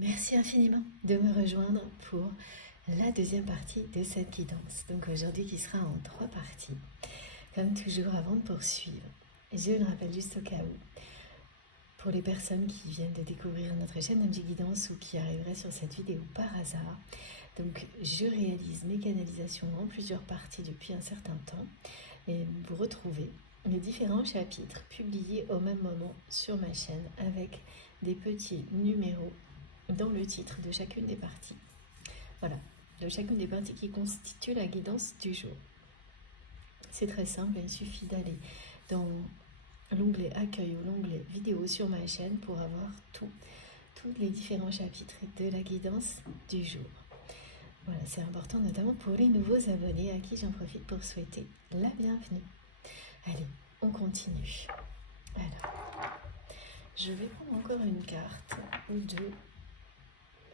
Merci infiniment de me rejoindre pour la deuxième partie de cette guidance. Donc aujourd'hui qui sera en 3 parties. Comme toujours, avant de poursuivre, je le rappelle juste au cas où, pour les personnes qui viennent de découvrir notre chaîne MJ Guidance ou qui arriveraient sur cette vidéo par hasard, donc je réalise mes canalisations en plusieurs parties depuis un certain temps et vous retrouvez les différents chapitres publiés au même moment sur ma chaîne avec des petits numéros dans le titre de chacune des parties. Voilà, de chacune des parties qui constituent la guidance du jour. C'est très simple, il suffit d'aller dans l'onglet accueil ou l'onglet vidéo sur ma chaîne pour avoir tous les différents chapitres de la guidance du jour. Voilà, c'est important notamment pour les nouveaux abonnés à qui j'en profite pour souhaiter la bienvenue. Allez, on continue. Alors, je vais prendre encore une carte ou deux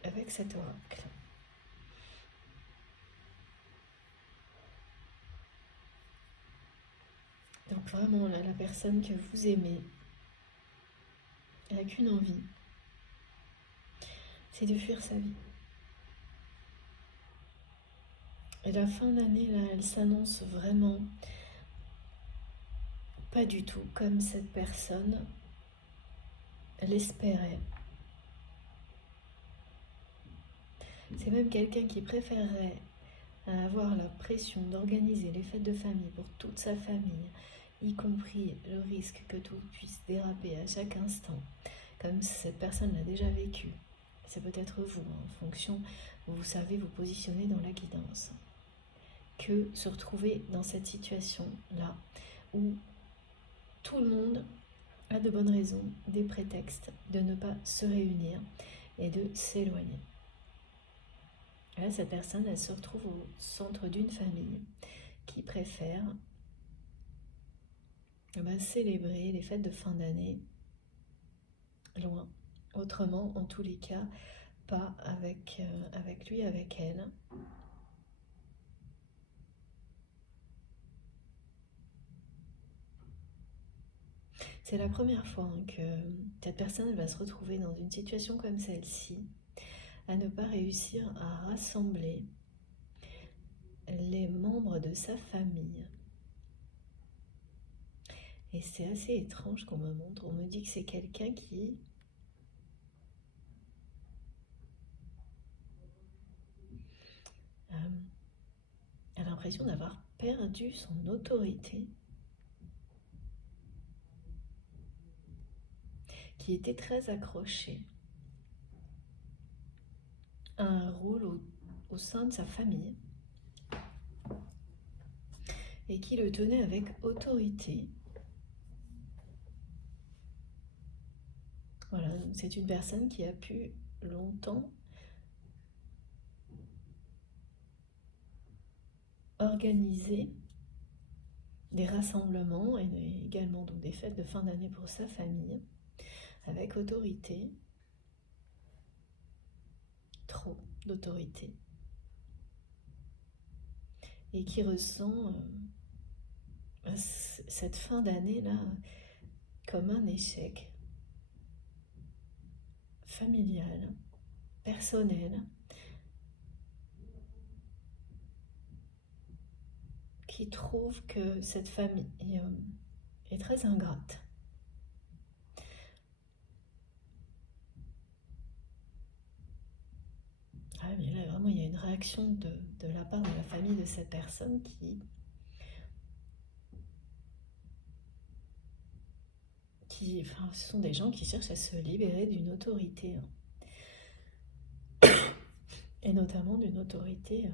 avec cet oracle. Donc vraiment, là, la personne que vous aimez, elle n'a qu'une envie, c'est de fuir sa vie. Et la fin d'année, là, elle s'annonce vraiment pas du tout comme cette personne l'espérait. C'est même quelqu'un qui préférerait avoir la pression d'organiser les fêtes de famille pour toute sa famille, y compris le risque que tout puisse déraper à chaque instant, comme cette personne l'a déjà vécu. C'est peut-être vous, en fonction, vous savez vous positionner dans la guidance, que se retrouver dans cette situation-là où tout le monde a de bonnes raisons, des prétextes de ne pas se réunir et de s'éloigner. Là, cette personne, elle se retrouve au centre d'une famille qui préfère célébrer les fêtes de fin d'année loin. Autrement, en tous les cas, pas avec lui, avec elle. C'est la première fois que cette personne va se retrouver dans une situation comme celle-ci, à ne pas réussir à rassembler les membres de sa famille. Et c'est assez étrange qu'on me montre. On me dit que c'est quelqu'un qui a l'impression d'avoir perdu son autorité, qui était très accroché à un rôle au sein de sa famille et qui le tenait avec autorité. Voilà, c'est une personne qui a pu longtemps organiser des rassemblements et également donc des fêtes de fin d'année pour sa famille avec autorité, trop d'autorité, et qui ressent cette fin d'année là comme un échec familial, personnel, qui trouve que cette famille est très ingrate. Ah mais là vraiment il y a une réaction de la part de la famille de cette personne enfin, ce sont des gens qui cherchent à se libérer d'une autorité, et notamment d'une autorité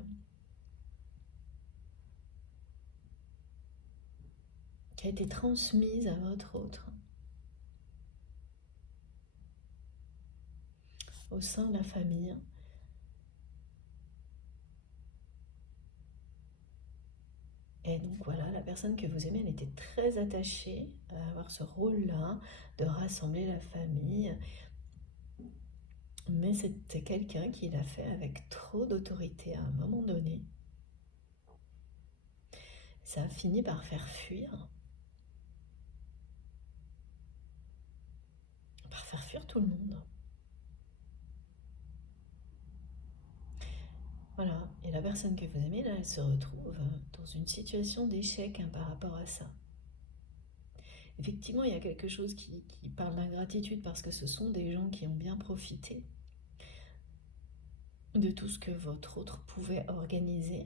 qui a été transmise à votre autre au sein de la famille. Et donc voilà, la personne que vous aimez, elle était très attachée à avoir ce rôle-là, de rassembler la famille. Mais c'était quelqu'un qui l'a fait avec trop d'autorité à un moment donné. Ça a fini par faire fuir tout le monde. Voilà, et la personne que vous aimez, là, elle se retrouve dans une situation d'échec par rapport à ça. Effectivement, il y a quelque chose qui parle d'ingratitude parce que ce sont des gens qui ont bien profité de tout ce que votre autre pouvait organiser,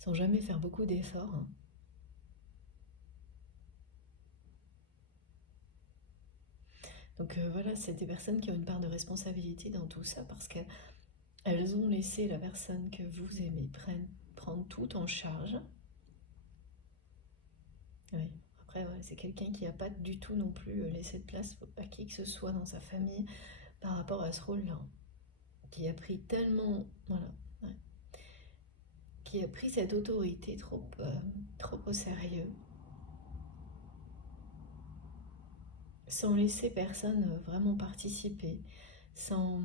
sans jamais faire beaucoup d'efforts. Donc voilà, c'est des personnes qui ont une part de responsabilité dans tout ça parce qu'elles ont laissé la personne que vous aimez prendre tout en charge. Oui. Après, ouais, c'est quelqu'un qui n'a pas du tout non plus laissé de place à qui que ce soit dans sa famille par rapport à ce rôle-là. Qui a pris tellement, voilà, ouais, qui a pris cette autorité trop au sérieux, sans laisser personne vraiment participer, sans,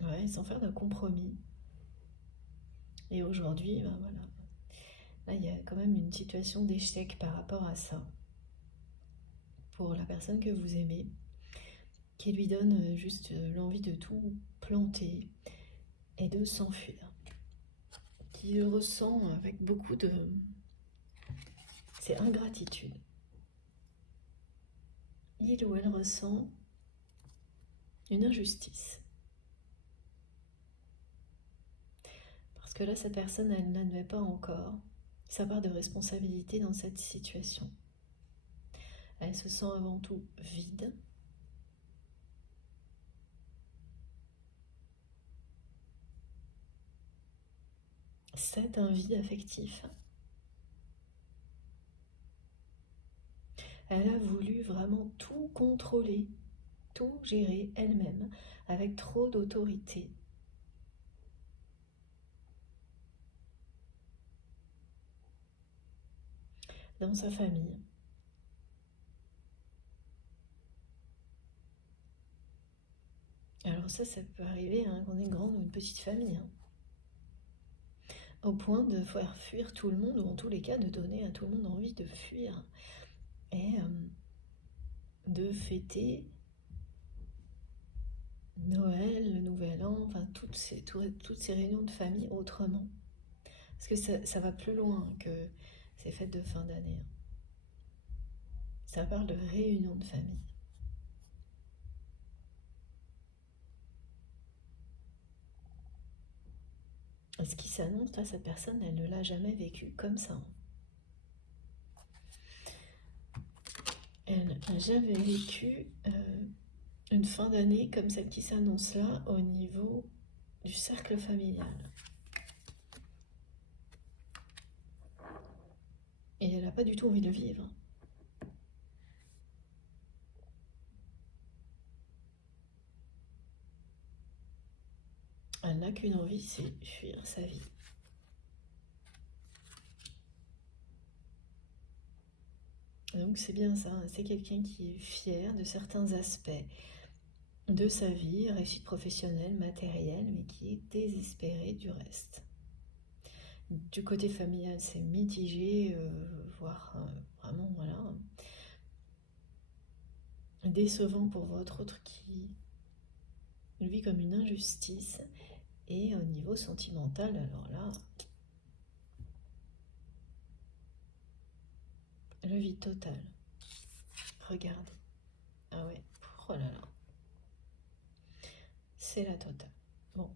ouais, sans faire de compromis. Et aujourd'hui, ben voilà, là il y a quand même une situation d'échec par rapport à ça, pour la personne que vous aimez, qui lui donne juste l'envie de tout planter et de s'enfuir, qui le ressent avec beaucoup de... C'est ingratitude. Il ou elle ressent une injustice. Parce que là, cette personne, elle n'admet pas encore sa part de responsabilité dans cette situation. Elle se sent avant tout vide. C'est un vide affectif. Elle a voulu vraiment tout contrôler, tout gérer elle-même, avec trop d'autorité. Dans sa famille. Alors ça peut arriver hein, qu'on ait une grande ou une petite famille. Hein. Au point de faire fuir tout le monde, ou en tous les cas de donner à tout le monde envie de fuir. Et de fêter Noël, le Nouvel An, enfin toutes ces réunions de famille autrement. Parce que ça va plus loin que ces fêtes de fin d'année. Ça parle de réunions de famille. Et ce qui s'annonce, là, cette personne, elle ne l'a jamais vécu comme ça. Elle n'a jamais vécu une fin d'année comme celle qui s'annonce là au niveau du cercle familial. Et elle n'a pas du tout envie de le vivre. Elle n'a qu'une envie, c'est fuir sa vie. Donc c'est bien ça, c'est quelqu'un qui est fier de certains aspects de sa vie, réussite professionnelle, matérielle, mais qui est désespéré du reste. Du côté familial, c'est mitigé, voire vraiment, voilà, décevant pour votre autre qui le vit comme une injustice. Et au niveau sentimental, alors là, le vide total. Regardez. Ah ouais, oh là là. C'est la totale. Bon.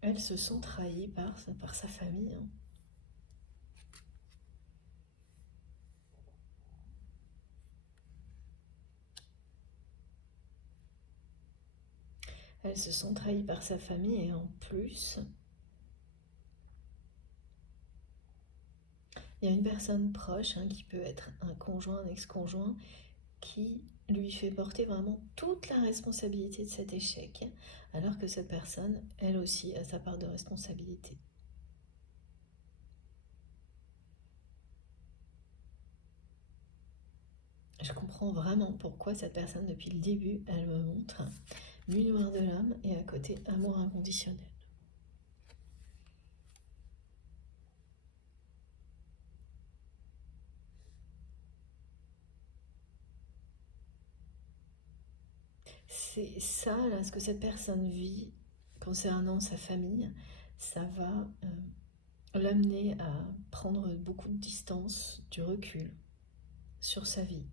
Elle se sent trahie par sa famille. Hein. Elles se sont trahies par sa famille et en plus, il y a une personne proche hein, qui peut être un conjoint, un ex-conjoint, qui lui fait porter vraiment toute la responsabilité de cet échec, alors que cette personne, elle aussi, a sa part de responsabilité. Je comprends vraiment pourquoi cette personne, depuis le début, elle me montre nuit noire de l'âme et à côté amour inconditionnel. c'est ça, là, ce que cette personne vit concernant sa famille, ça va l'amener à prendre beaucoup de distance, du recul sur sa vie.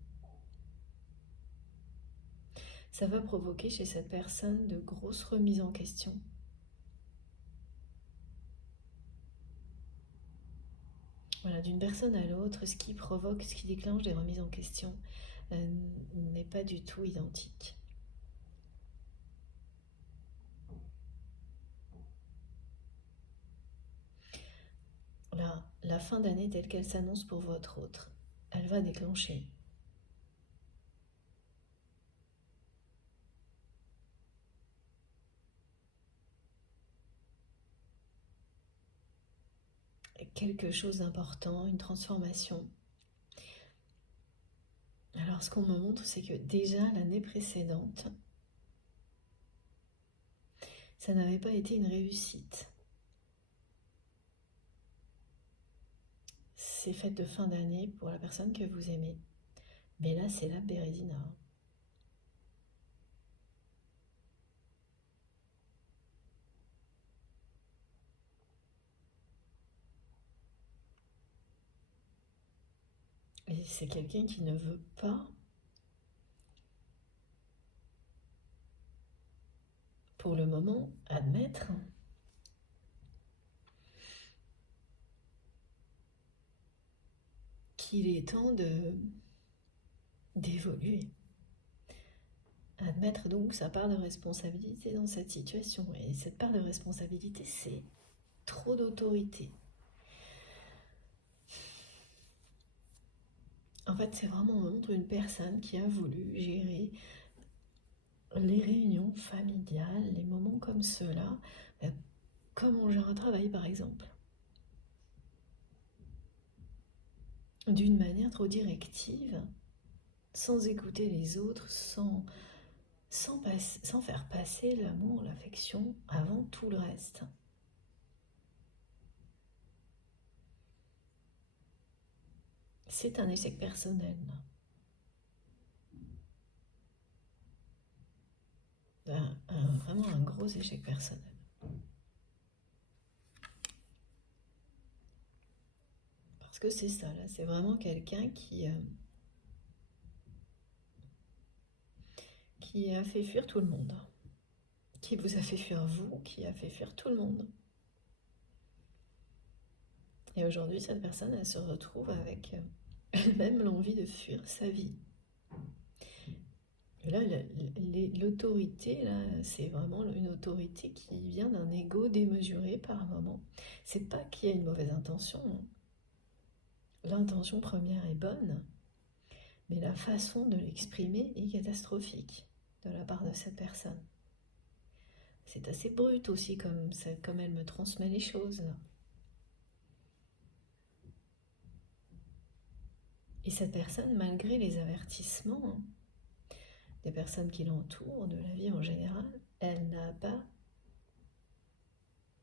Ça va provoquer chez cette personne de grosses remises en question. Voilà, d'une personne à l'autre, ce qui provoque, ce qui déclenche des remises en question n'est pas du tout identique. La fin d'année telle qu'elle s'annonce pour votre autre, elle va déclencher quelque chose d'important, une transformation. Alors ce qu'on me montre, c'est que déjà l'année précédente, ça n'avait pas été une réussite. Ces fêtes de fin d'année pour la personne que vous aimez. Mais là, c'est la Bérédina. Et c'est quelqu'un qui ne veut pas, pour le moment, admettre qu'il est temps d'évoluer. Admettre donc sa part de responsabilité dans cette situation. Et cette part de responsabilité, c'est trop d'autorité. En fait, c'est vraiment on montre une personne qui a voulu gérer les réunions familiales, les moments comme ceux-là, comme on gère un travail par exemple, d'une manière trop directive, sans écouter les autres, sans faire passer l'amour, l'affection avant tout le reste. C'est un échec personnel. Vraiment un gros échec personnel. Parce que c'est ça, là, c'est vraiment quelqu'un qui a fait fuir tout le monde. Qui vous a fait fuir vous, qui a fait fuir tout le monde. Et aujourd'hui, cette personne, elle se retrouve avec elle-même l'envie de fuir sa vie. Et là, l'autorité, là, c'est vraiment une autorité qui vient d'un ego démesuré par moment. C'est pas qu'il y a une mauvaise intention. L'intention première est bonne, mais la façon de l'exprimer est catastrophique de la part de cette personne. C'est assez brut aussi comme elle me transmet les choses. Et cette personne, malgré les avertissements des personnes qui l'entourent, de la vie en général, elle n'a pas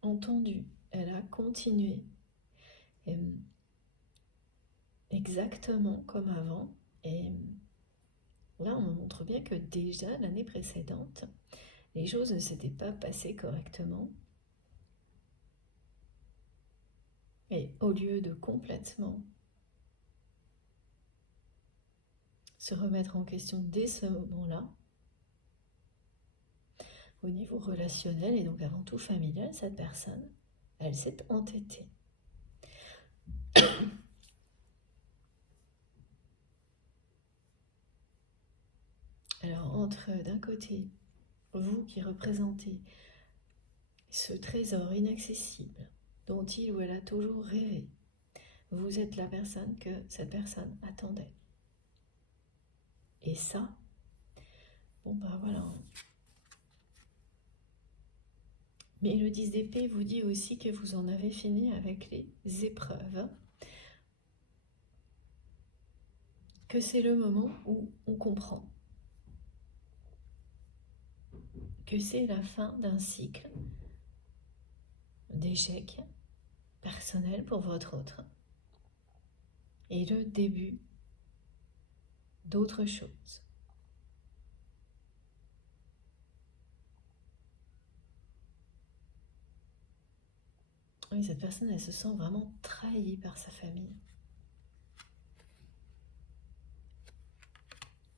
entendu, elle a continué. Et exactement comme avant. Et là, on me montre bien que déjà l'année précédente, les choses ne s'étaient pas passées correctement. Et au lieu de complètement se remettre en question dès ce moment-là, au niveau relationnel et donc avant tout familial, cette personne, elle s'est entêtée. Alors entre d'un côté, vous qui représentez ce trésor inaccessible dont il ou elle a toujours rêvé, vous êtes la personne que cette personne attendait. Et ça, bon ben voilà. Mais le 10 d'épée vous dit aussi que vous en avez fini avec les épreuves, que c'est le moment où on comprend que c'est la fin d'un cycle d'échecs personnels pour votre autre et le début d'autre chose. Oui, cette personne, elle se sent vraiment trahie par sa famille.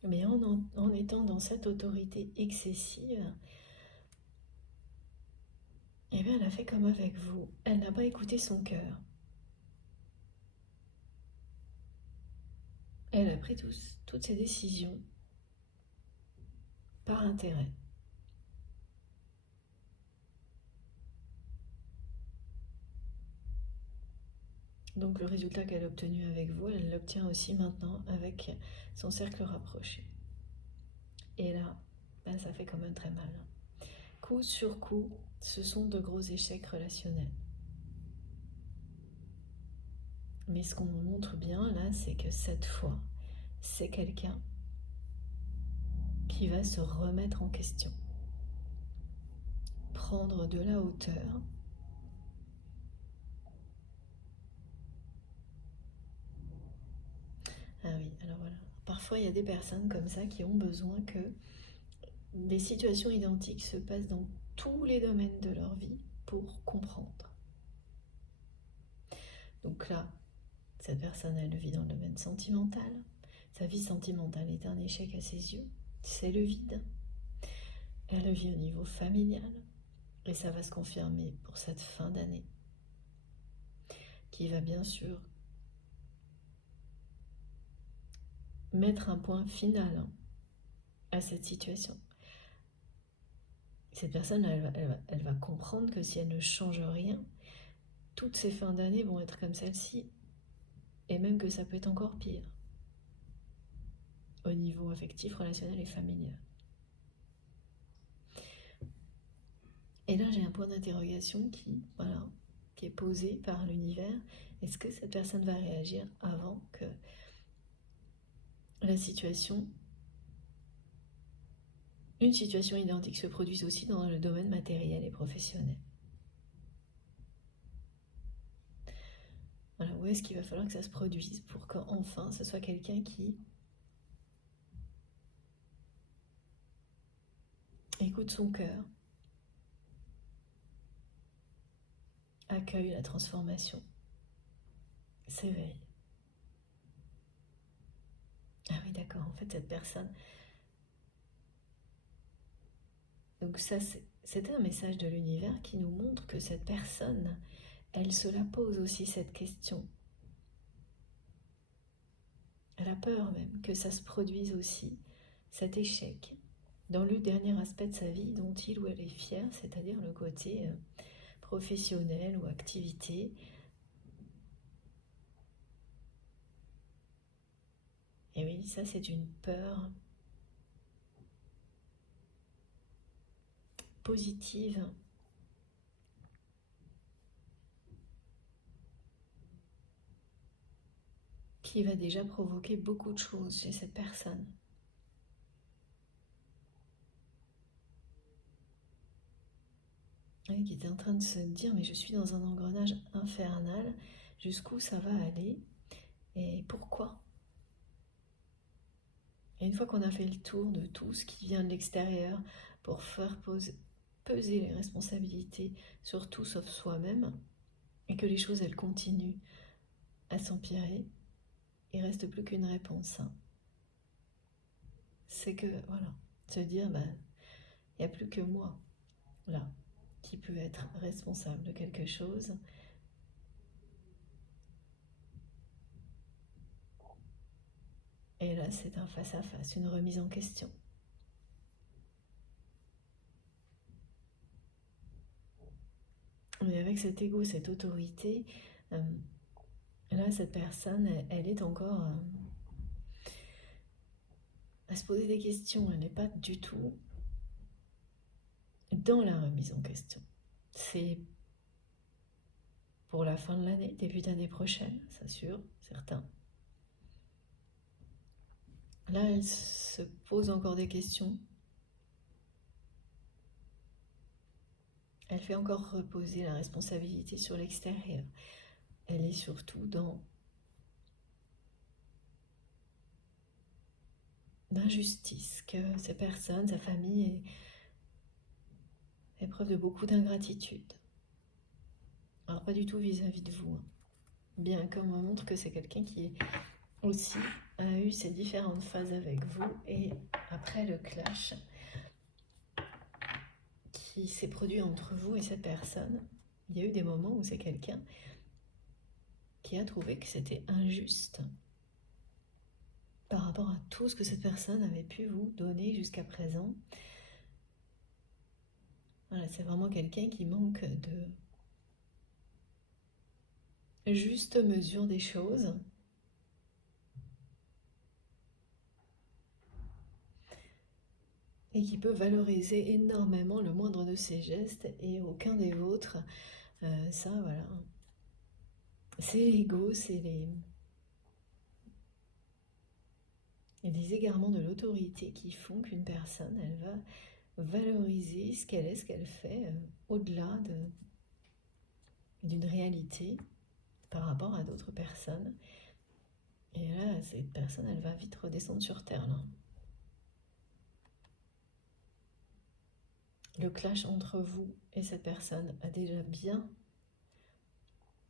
Mais en étant dans cette autorité excessive, eh bien, elle a fait comme avec vous. Elle n'a pas écouté son cœur. Elle a pris toutes ses décisions par intérêt. Donc le résultat qu'elle a obtenu avec vous, elle l'obtient aussi maintenant avec son cercle rapproché. Et là, ben, ça fait quand même très mal. Coup sur coup, ce sont de gros échecs relationnels. Mais ce qu'on nous montre bien là, c'est que cette fois, c'est quelqu'un qui va se remettre en question, prendre de la hauteur. Ah oui, alors voilà. Parfois, il y a des personnes comme ça qui ont besoin que des situations identiques se passent dans tous les domaines de leur vie pour comprendre. Donc là, cette personne, elle vit dans le domaine sentimental. Sa vie sentimentale est un échec à ses yeux. C'est le vide. Elle vit au niveau familial. Et ça va se confirmer pour cette fin d'année, qui va bien sûr mettre un point final à cette situation. Cette personne, elle va comprendre que si elle ne change rien, toutes ces fins d'année vont être comme celle-ci, et même que ça peut être encore pire, au niveau affectif, relationnel et familial. Et là, j'ai un point d'interrogation qui est posé par l'univers. Est-ce que cette personne va réagir avant que une situation identique se produise aussi dans le domaine matériel et professionnel? Voilà, où est-ce qu'il va falloir que ça se produise pour qu'enfin ce soit quelqu'un qui écoute son cœur, accueille la transformation, s'éveille. Ah oui, d'accord, en fait, cette personne... Donc ça, c'était un message de l'univers qui nous montre que cette personne, elle se la pose aussi cette question. Elle a peur même que ça se produise aussi, cet échec, dans le dernier aspect de sa vie dont il ou elle est fier, c'est-à-dire le côté professionnel ou activité. Et oui, ça c'est une peur positive qui va déjà provoquer beaucoup de choses chez cette personne. Et qui est en train de se dire, mais je suis dans un engrenage infernal, jusqu'où ça va aller et pourquoi? Et une fois qu'on a fait le tour de tout ce qui vient de l'extérieur pour faire peser les responsabilités sur tout sauf soi-même, et que les choses elles continuent à s'empirer, il ne reste plus qu'une réponse. C'est que, voilà, se dire, il n'y a plus que moi, là, qui peut être responsable de quelque chose. Et là, c'est un face-à-face, une remise en question. Mais avec cet ego, cette autorité, là, cette personne, elle est encore à se poser des questions. Elle n'est pas du tout dans la remise en question. C'est pour la fin de l'année, début d'année prochaine, c'est sûr, certain. Là, elle se pose encore des questions. Elle fait encore reposer la responsabilité sur l'extérieur. Elle est surtout dans l'injustice que ces personnes, sa famille, est preuve de beaucoup d'ingratitude. Alors pas du tout vis-à-vis de vous, hein. Bien comme on montre que c'est quelqu'un qui aussi a eu ces différentes phases avec vous, et après le clash qui s'est produit entre vous et cette personne, il y a eu des moments où c'est quelqu'un qui a trouvé que c'était injuste par rapport à tout ce que cette personne avait pu vous donner jusqu'à présent. Voilà, c'est vraiment quelqu'un qui manque de juste mesure des choses. Et qui peut valoriser énormément le moindre de ses gestes et aucun des vôtres. Ça, voilà. C'est l'ego, c'est les égarements de l'autorité qui font qu'une personne, elle va valoriser ce qu'elle est, ce qu'elle fait, au-delà d'une réalité par rapport à d'autres personnes. Et là, cette personne, elle va vite redescendre sur terre, là. Le clash entre vous et cette personne a déjà bien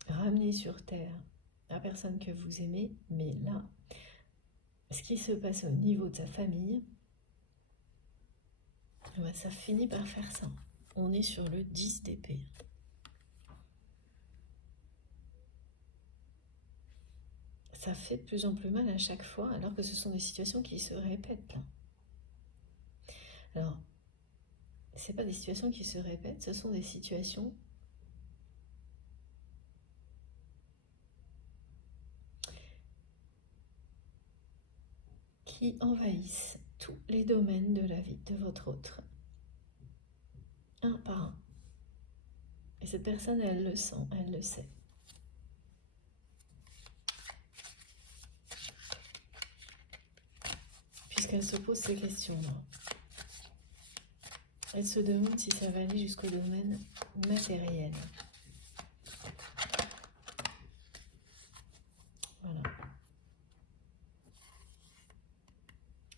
ramené sur terre la personne que vous aimez, mais là, ce qui se passe au niveau de sa famille, ça finit par faire ça. On est sur le 10 d'épée. Ça fait de plus en plus mal à chaque fois, alors que ce sont des situations qui se répètent, là. Alors, ce n'est pas des situations qui se répètent, ce sont des situations qui envahissent tous les domaines de la vie de votre autre, un par un. Et cette personne, elle le sent, elle le sait. Puisqu'elle se pose ces questions-là. Elle se demande si ça va aller jusqu'au domaine matériel. Voilà.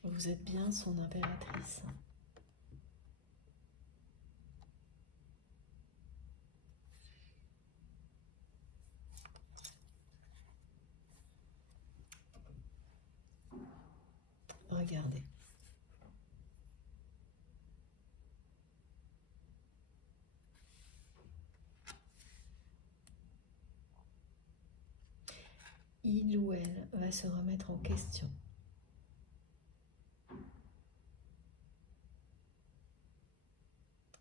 Vous êtes bien son impératrice. Regardez. Il ou elle va se remettre en question.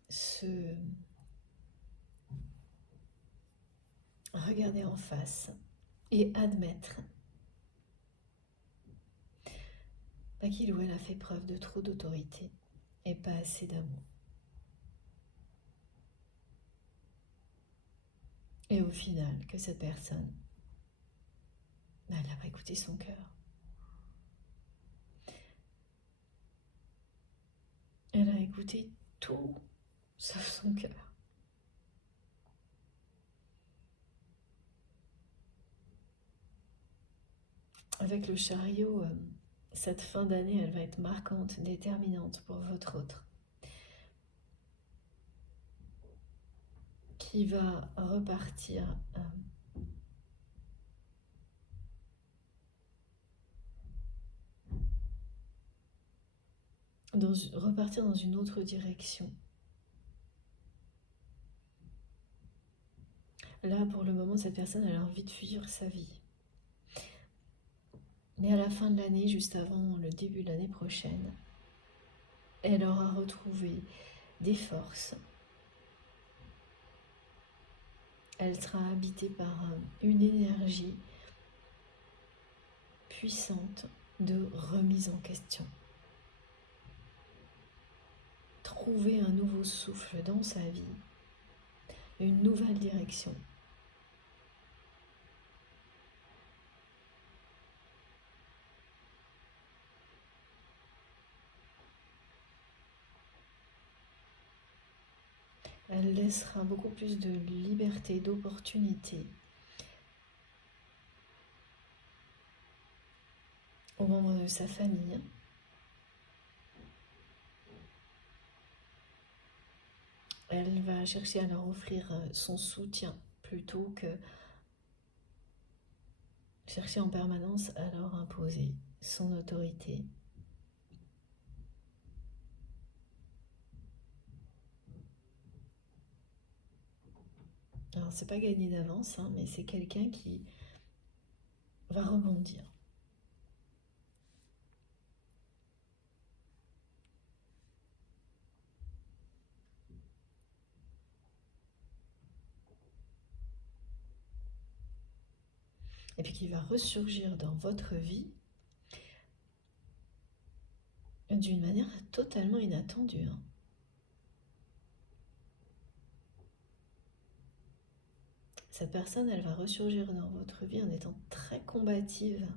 Se regarder en face et admettre qu'il ou elle a fait preuve de trop d'autorité et pas assez d'amour. Et au final, que cette personne, elle n'a pas écouté son cœur. Elle a écouté tout sauf son cœur. Avec le chariot, cette fin d'année, elle va être marquante, déterminante pour votre autre, qui va repartir repartir dans une autre direction. Là, pour le moment, cette personne, elle a envie de vivre sa vie. Mais à la fin de l'année, juste avant le début de l'année prochaine, elle aura retrouvé des forces. Elle sera habitée par une énergie puissante de remise en question. Trouver un nouveau souffle dans sa vie, une nouvelle direction. Elle laissera beaucoup plus de liberté, d'opportunité aux membres de sa famille. Elle va chercher à leur offrir son soutien plutôt que chercher en permanence à leur imposer son autorité. Alors c'est pas gagné d'avance, hein, mais c'est quelqu'un qui va rebondir. Et puis qui va ressurgir dans votre vie d'une manière totalement inattendue. Hein. Cette personne, elle va ressurgir dans votre vie en étant très combative.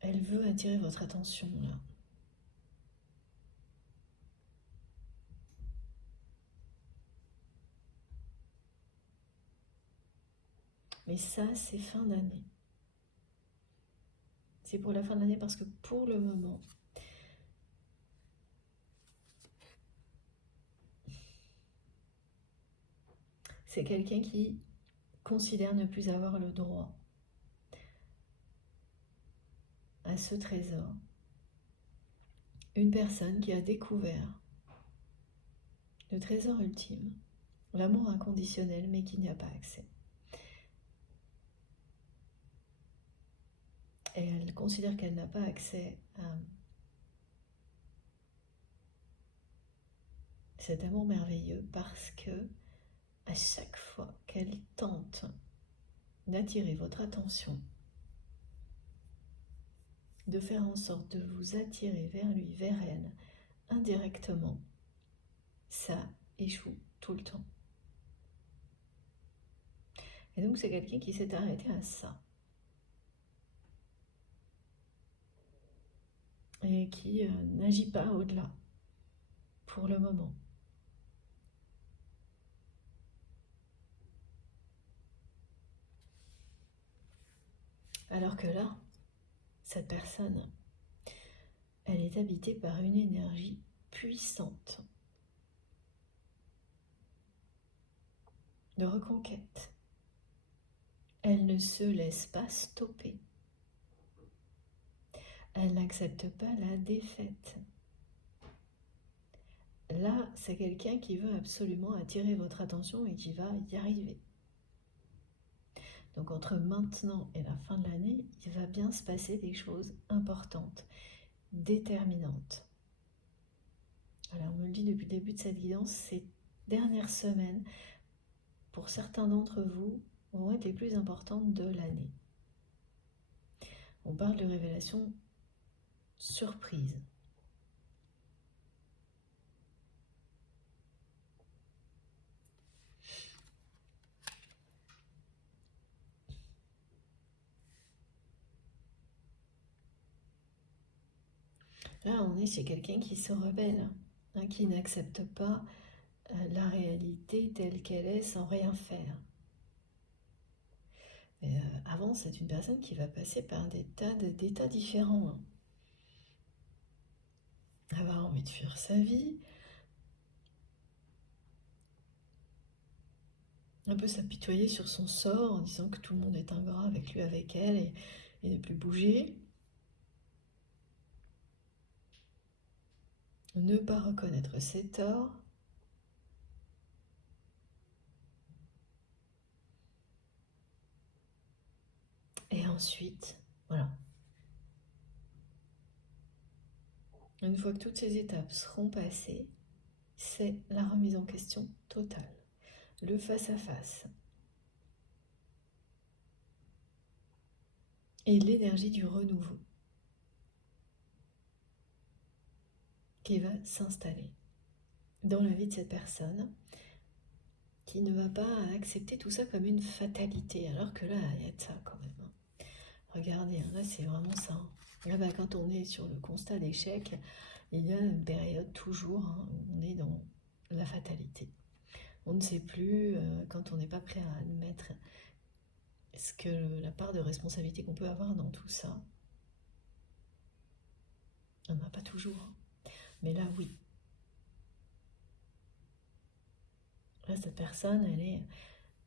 Elle veut attirer votre attention là. Mais ça, c'est fin d'année. C'est pour la fin de l'année parce que pour le moment, c'est quelqu'un qui considère ne plus avoir le droit à ce trésor. Une personne qui a découvert le trésor ultime, l'amour inconditionnel, mais qui n'y a pas accès. Et elle considère qu'elle n'a pas accès à cet amour merveilleux parce que à chaque fois qu'elle tente d'attirer votre attention, de faire en sorte de vous attirer vers lui, vers elle, indirectement, ça échoue tout le temps. Et donc c'est quelqu'un qui s'est arrêté à ça. Et qui n'agit pas au-delà, pour le moment. Alors que là, cette personne, elle est habitée par une énergie puissante de reconquête. Elle ne se laisse pas stopper. Elle n'accepte pas la défaite. Là, c'est quelqu'un qui veut absolument attirer votre attention et qui va y arriver. Donc entre maintenant et la fin de l'année, il va bien se passer des choses importantes, déterminantes. Alors on me le dit depuis le début de cette guidance, ces dernières semaines, pour certains d'entre vous, vont être les plus importantes de l'année. On parle de révélations surprises. Là, on est chez quelqu'un qui se rebelle, hein, qui n'accepte pas la réalité telle qu'elle est sans rien faire. Mais avant, c'est une personne qui va passer par des tas d'états différents. Hein. Avoir envie de fuir sa vie, un peu s'apitoyer sur son sort en disant que tout le monde est ingrat avec lui, avec elle, et ne plus bouger. Ne pas reconnaître ses torts. Et ensuite, voilà. Une fois que toutes ces étapes seront passées, c'est la remise en question totale. Le face-à-face. Et l'énergie du renouveau qui va s'installer dans la vie de cette personne qui ne va pas accepter tout ça comme une fatalité, alors que là, il y a de ça quand même. Regardez, là c'est vraiment ça. Là, quand on est sur le constat d'échec, il y a une période toujours où on est dans la fatalité. On ne sait plus, quand on n'est pas prêt à admettre la part de responsabilité qu'on peut avoir dans tout ça. On n'a pas toujours, hein. Mais là, oui. Là, cette personne, elle est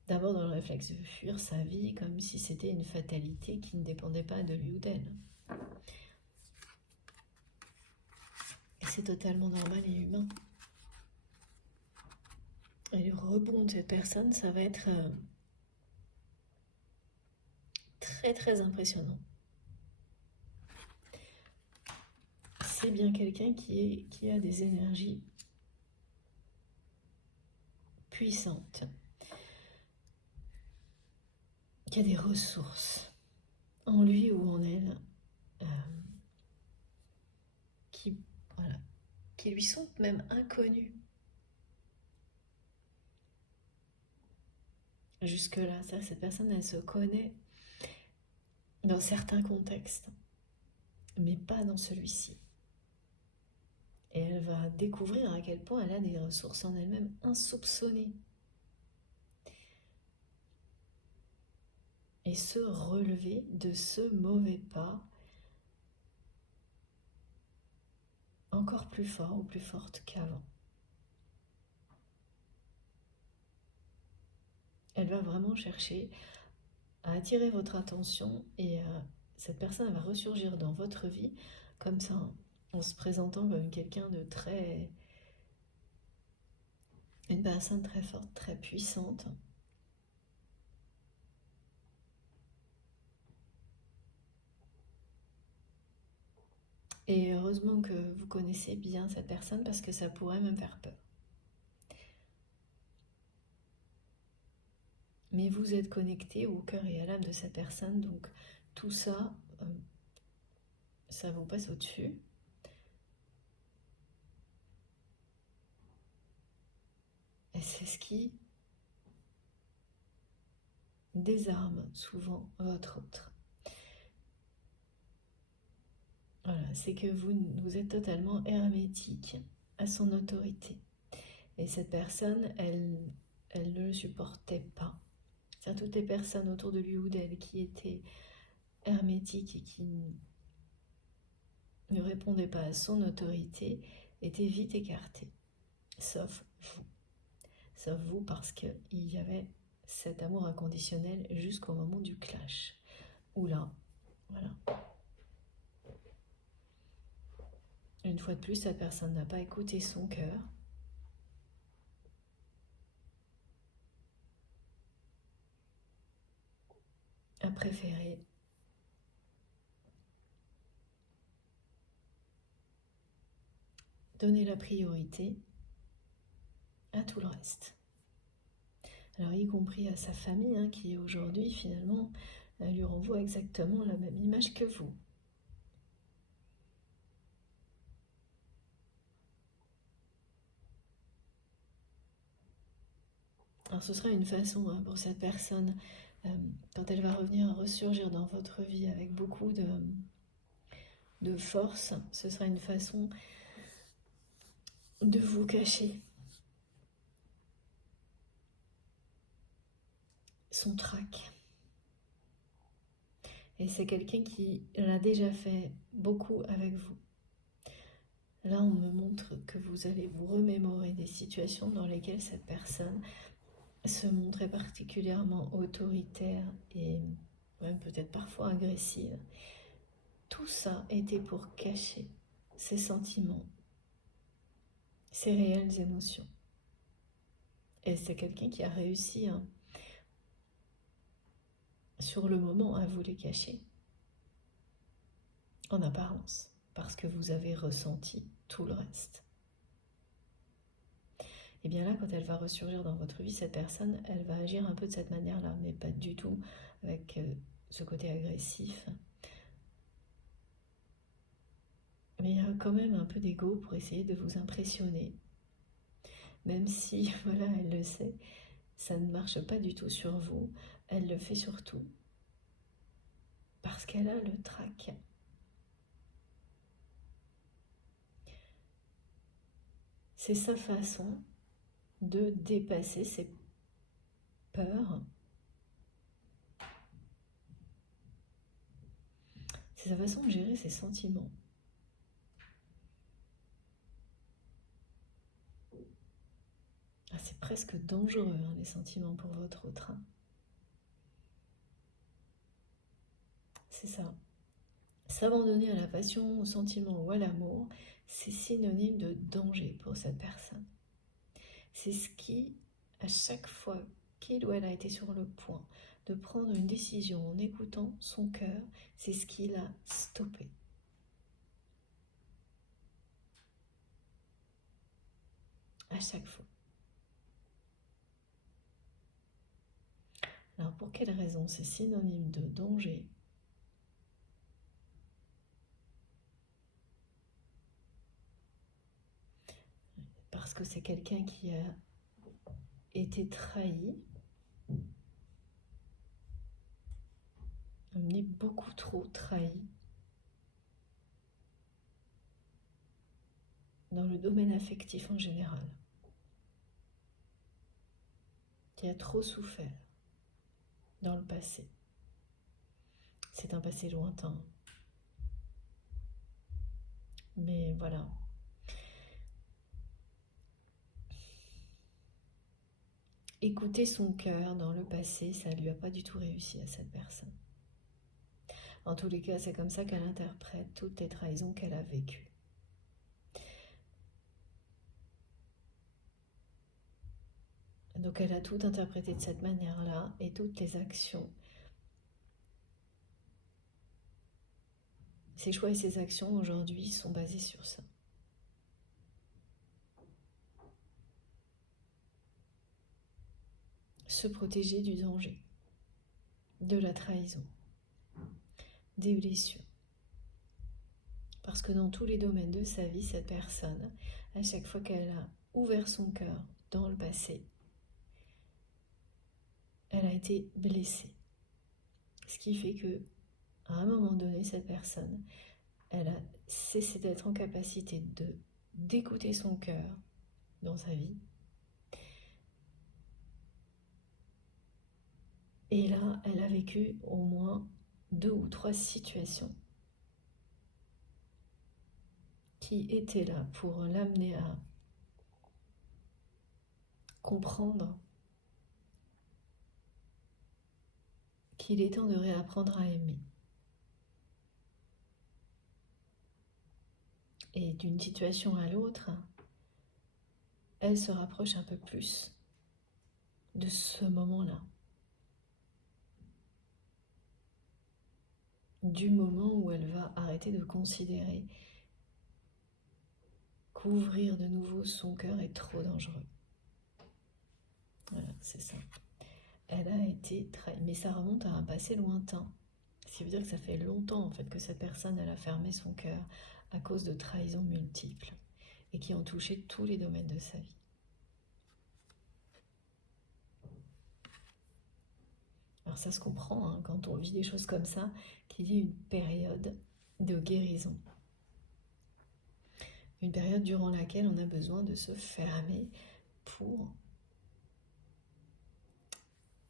d'abord dans le réflexe de fuir sa vie comme si c'était une fatalité qui ne dépendait pas de lui ou d'elle. Et c'est totalement normal et humain. Et le rebond de cette personne, ça va être très très impressionnant. C'est bien quelqu'un qui a des énergies puissantes, qui a des ressources en lui ou en elle, qui lui sont même inconnues. Jusque-là, cette personne, elle se connaît dans certains contextes, mais pas dans celui-ci. Et elle va découvrir à quel point elle a des ressources en elle-même insoupçonnées. Et se relever de ce mauvais pas encore plus fort ou plus forte qu'avant. Elle va vraiment chercher à attirer votre attention et cette personne va ressurgir dans votre vie comme ça, en se présentant comme quelqu'un de très... une personne très forte, très puissante. Et heureusement que vous connaissez bien cette personne parce que ça pourrait même faire peur. Mais vous êtes connecté au cœur et à l'âme de cette personne, donc tout ça, ça vous passe au-dessus. Et c'est ce qui désarme souvent votre autre. Voilà, c'est que vous êtes totalement hermétique à son autorité. Et cette personne, elle ne le supportait pas. C'est-à-dire toutes les personnes autour de lui ou d'elle qui étaient hermétiques et qui ne répondaient pas à son autorité étaient vite écartées. Sauf vous. Sauf vous parce qu'il y avait cet amour inconditionnel jusqu'au moment du clash. Où là, voilà. Une fois de plus, cette personne n'a pas écouté son cœur. A préféré donner la priorité à tout le reste. Alors y compris à sa famille, hein, qui aujourd'hui finalement lui renvoie exactement la même image que vous. Alors ce sera une façon, hein, pour cette personne, quand elle va revenir ressurgir dans votre vie avec beaucoup de force, ce sera une façon de vous cacher son trac. Et c'est quelqu'un qui l'a déjà fait beaucoup avec vous. Là, on me montre que vous allez vous remémorer des situations dans lesquelles cette personne se montrait particulièrement autoritaire et même peut-être parfois agressive. Tout ça était pour cacher ses sentiments, ses réelles émotions. Et c'est quelqu'un qui a réussi, hein, sur le moment, à vous les cacher, en apparence, parce que vous avez ressenti tout le reste. Et bien là, quand elle va ressurgir dans votre vie, cette personne, elle va agir un peu de cette manière-là, mais pas du tout avec ce côté agressif. Mais il y a quand même un peu d'ego pour essayer de vous impressionner. Même si, voilà, elle le sait, ça ne marche pas du tout sur vous. Elle le fait surtout parce qu'elle a le trac. C'est sa façon de dépasser ses peurs. C'est sa façon de gérer ses sentiments. presque dangereux, hein, les sentiments pour votre autre. Hein. C'est ça. S'abandonner à la passion, au sentiment ou à l'amour, c'est synonyme de danger pour cette personne. C'est ce qui, à chaque fois qu'il ou elle a été sur le point de prendre une décision en écoutant son cœur, c'est ce qui l'a stoppé. À chaque fois. Alors pour quelle raison c'est synonyme de danger? Parce que c'est quelqu'un qui a été trahi, amené beaucoup trop trahi, dans le domaine affectif en général, qui a trop souffert dans le passé. C'est un passé lointain. Mais voilà. Écouter son cœur dans le passé, ça ne lui a pas du tout réussi à cette personne. En tous les cas, c'est comme ça qu'elle interprète toutes les trahisons qu'elle a vécues. Donc elle a tout interprété de cette manière-là et toutes les actions, ses choix et ses actions aujourd'hui sont basés sur ça. Se protéger du danger, de la trahison, des blessures. Parce que dans tous les domaines de sa vie, cette personne, à chaque fois qu'elle a ouvert son cœur dans le passé, elle a été blessée. Ce qui fait que, à un moment donné, cette personne, elle a cessé d'être en capacité d'écouter son cœur dans sa vie. Et là, elle a vécu au moins 2 ou 3 situations qui étaient là pour l'amener à comprendre qu'il est temps de réapprendre à aimer. Et d'une situation à l'autre, elle se rapproche un peu plus de ce moment-là. Du moment où elle va arrêter de considérer qu'ouvrir de nouveau son cœur est trop dangereux. Voilà, c'est ça. Elle a été trahie, mais ça remonte à un passé lointain. Ce qui veut dire que ça fait longtemps en fait que cette personne elle a fermé son cœur à cause de trahisons multiples et qui ont touché tous les domaines de sa vie. Alors ça se comprend hein, quand on vit des choses comme ça, qu'il y ait une période de guérison. Une période durant laquelle on a besoin de se fermer pour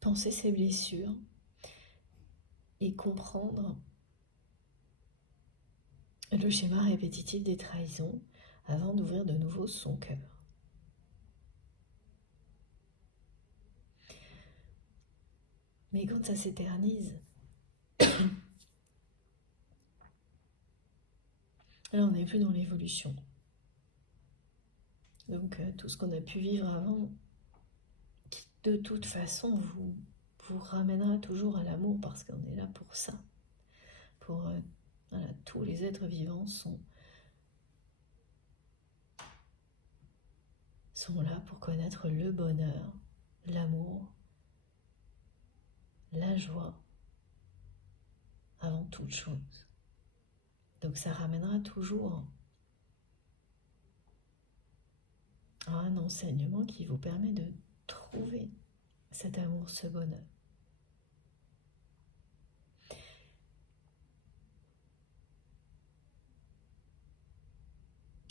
penser ses blessures et comprendre le schéma répétitif des trahisons avant d'ouvrir de nouveau son cœur. Mais quand ça s'éternise, là on n'est plus dans l'évolution. Donc tout ce qu'on a pu vivre avant, qui de toute façon vous ramènera toujours à l'amour parce qu'on est là pour ça. Voilà, tous les êtres vivants sont là pour connaître le bonheur, l'amour, la joie, avant toute chose. Donc ça ramènera toujours à un enseignement qui vous permet de trouver cet amour, ce bonheur.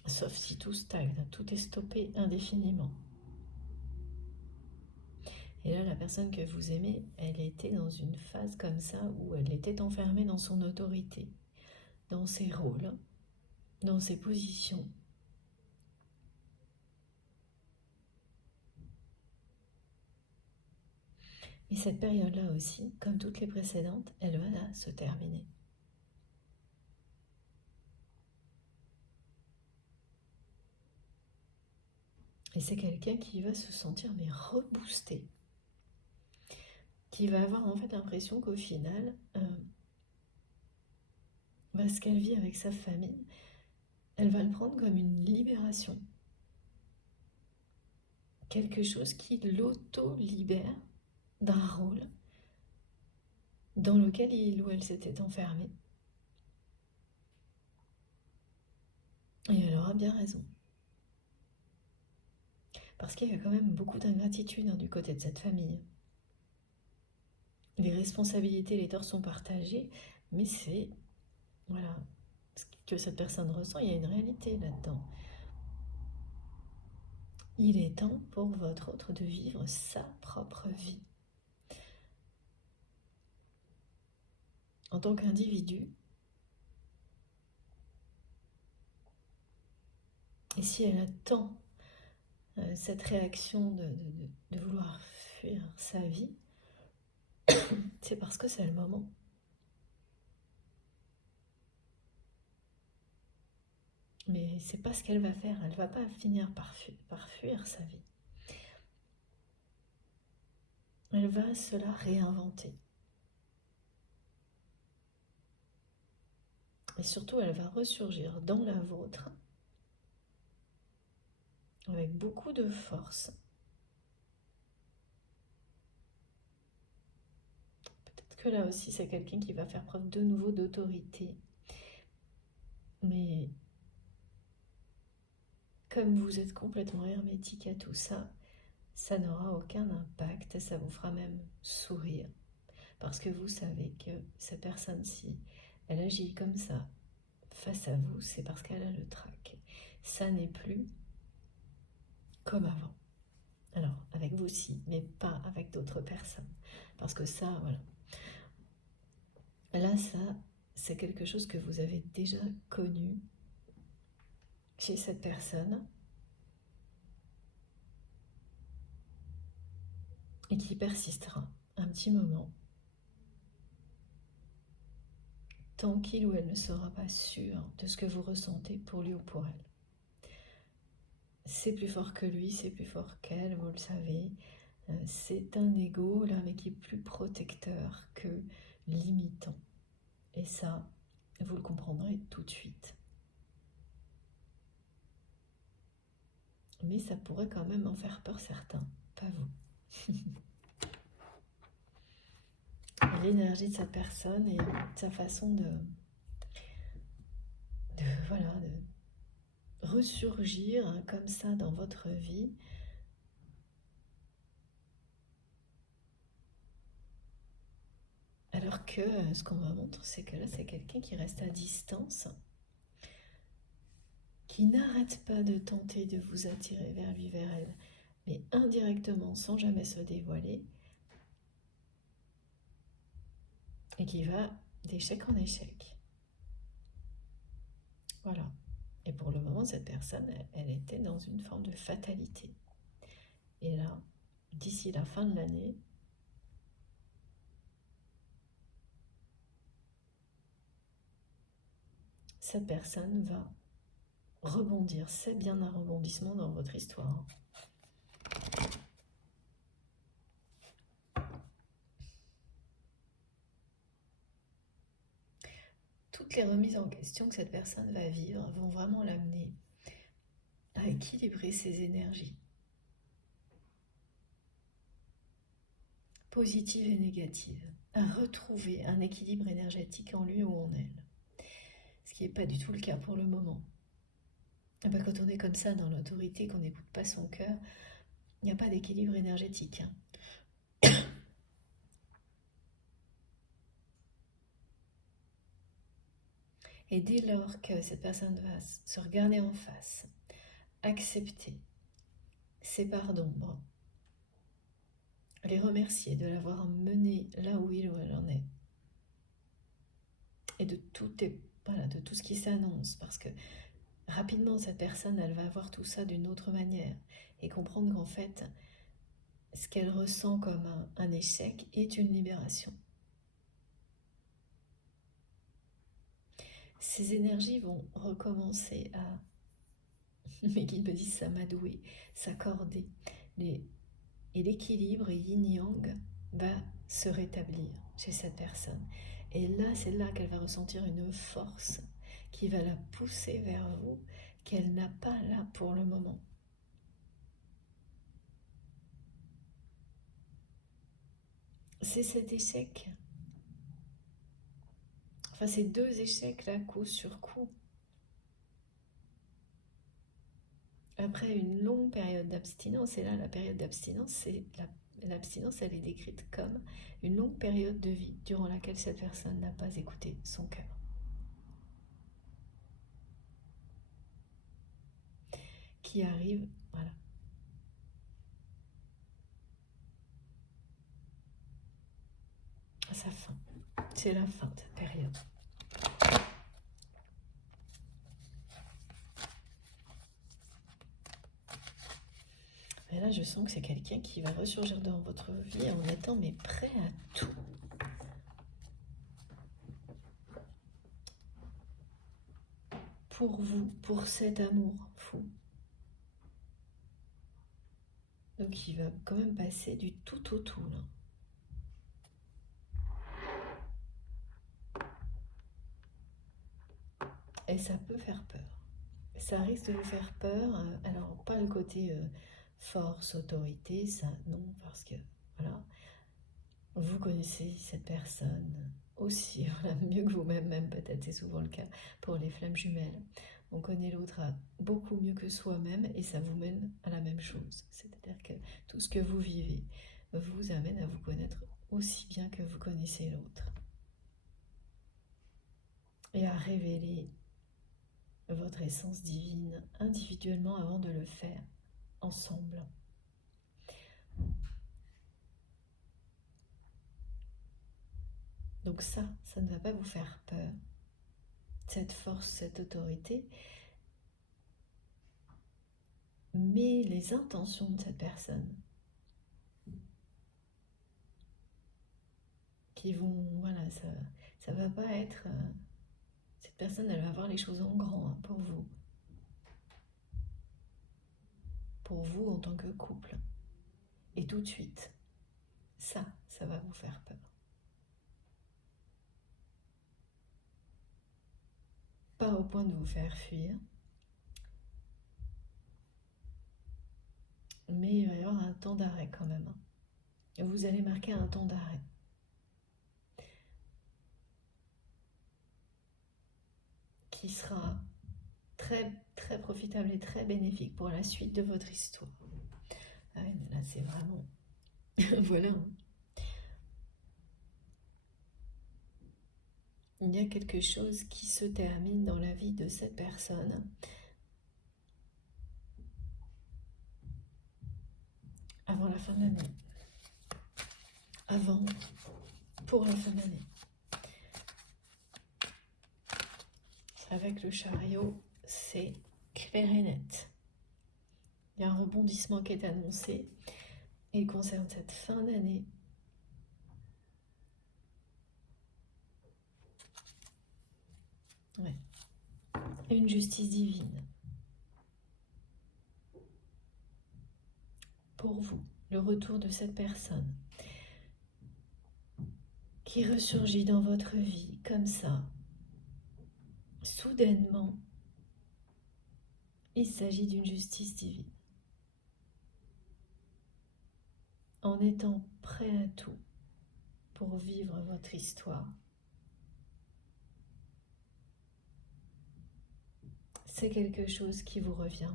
Sauf si tout stagne, tout est stoppé indéfiniment. Et là, la personne que vous aimez, elle était dans une phase comme ça où elle était enfermée dans son autorité, dans ses rôles, dans ses positions. Et cette période-là aussi, comme toutes les précédentes, elle va là se terminer. Et c'est quelqu'un qui va se sentir mais reboosté, qui va avoir en fait l'impression qu'au final, ce qu'elle vit avec sa famille, elle va le prendre comme une libération. Quelque chose qui l'auto-libère d'un rôle dans lequel il ou elle s'était enfermé. Et elle aura bien raison. Parce qu'il y a quand même beaucoup d'ingratitude du côté de cette famille. Les responsabilités, les torts sont partagés, mais c'est, voilà, ce que cette personne ressent, il y a une réalité là-dedans. Il est temps pour votre autre de vivre sa propre vie. En tant qu'individu, et si elle attend cette réaction de vouloir fuir sa vie, c'est parce que c'est le moment. Mais c'est pas ce qu'elle va faire, elle va pas finir par fuir sa vie. Elle va se la réinventer. Et surtout, elle va ressurgir dans la vôtre avec beaucoup de force. Peut-être que là aussi, c'est quelqu'un qui va faire preuve de nouveau d'autorité. Mais comme vous êtes complètement hermétique à tout ça, ça n'aura aucun impact, ça vous fera même sourire. Parce que vous savez que cette personne-ci, elle agit comme ça face à vous, c'est parce qu'elle a le trac. Ça n'est plus comme avant. Alors, avec vous si, mais pas avec d'autres personnes. Parce que ça, voilà. Là, ça, c'est quelque chose que vous avez déjà connu chez cette personne et qui persistera un petit moment tant qu'il ou elle ne sera pas sûr de ce que vous ressentez pour lui ou pour elle. C'est plus fort que lui, c'est plus fort qu'elle, vous le savez. C'est un ego là, mais qui est plus protecteur que limitant. Et ça, vous le comprendrez tout de suite. Mais ça pourrait quand même en faire peur certains, pas vous. L'énergie de cette personne et sa façon de ressurgir comme ça dans votre vie. Alors que ce qu'on me montre, c'est que là, c'est quelqu'un qui reste à distance, qui n'arrête pas de tenter de vous attirer vers lui, vers elle, mais indirectement, sans jamais se dévoiler, et qui va d'échec en échec. Voilà. Et pour le moment, cette personne, elle était dans une forme de fatalité. Et là, d'ici la fin de l'année, cette personne va rebondir. C'est bien un rebondissement dans votre histoire. Toutes les remises en question que cette personne va vivre vont vraiment l'amener à équilibrer ses énergies, positives et négatives, à retrouver un équilibre énergétique en lui ou en elle. Ce qui n'est pas du tout le cas pour le moment. Et ben, quand on est comme ça dans l'autorité, qu'on n'écoute pas son cœur, il n'y a pas d'équilibre énergétique. Et dès lors que cette personne va se regarder en face, accepter ses parts d'ombre, les remercier de l'avoir mené là où il ou elle en est, et de tout ce qui s'annonce, parce que rapidement cette personne, elle va voir tout ça d'une autre manière, et comprendre qu'en fait, ce qu'elle ressent comme un échec est une libération. Ces énergies vont recommencer à, mes guides me disent, s'amadouer, s'accorder. Et l'équilibre yin-yang va se rétablir chez cette personne. Et là, c'est là qu'elle va ressentir une force qui va la pousser vers vous, qu'elle n'a pas là pour le moment. C'est cet échec, enfin ces deux échecs là, coup sur coup, après une longue période d'abstinence. Et là, la période d'abstinence, l'abstinence, elle est décrite comme une longue période de vie durant laquelle cette personne n'a pas écouté son cœur. Qui arrive, voilà, à sa fin. C'est la fin de cette période. Et là, je sens que c'est quelqu'un qui va ressurgir dans votre vie en étant mais prêt à tout. Pour vous, pour cet amour fou. Donc il va quand même passer du tout au tout là. Et ça peut faire peur. Ça risque de vous faire peur. Alors pas le côté force, autorité, ça non, parce que voilà, vous connaissez cette personne aussi, voilà, mieux que vous-même, même peut-être, c'est souvent le cas pour les flammes jumelles. On connaît l'autre beaucoup mieux que soi-même et ça vous mène à la même chose. C'est-à-dire que tout ce que vous vivez vous amène à vous connaître aussi bien que vous connaissez l'autre. Et à révéler votre essence divine individuellement avant de le faire ensemble. Donc ça ne va pas vous faire peur. Cette force, cette autorité, mais les intentions de cette personne qui vont, voilà, ça va pas être... cette personne, elle va voir les choses en grand hein, pour vous. Pour vous en tant que couple. Et tout de suite, ça va vous faire peur. Pas au point de vous faire fuir, mais il va y avoir un temps d'arrêt quand même. Vous allez marquer un temps d'arrêt. Qui sera très, très profitable et très bénéfique pour la suite de votre histoire. Ah ouais, mais là, c'est vraiment... voilà. Il y a quelque chose qui se termine dans la vie de cette personne. Avant la fin de l'année. Pour la fin de l'année. Avec le chariot, c'est clair et net. Il y a un rebondissement qui est annoncé. Il concerne cette fin d'année. Ouais. Une justice divine. Pour vous, le retour de cette personne qui ressurgit dans votre vie comme ça, soudainement, il s'agit d'une justice divine. En étant prêt à tout pour vivre votre histoire, c'est quelque chose qui vous revient.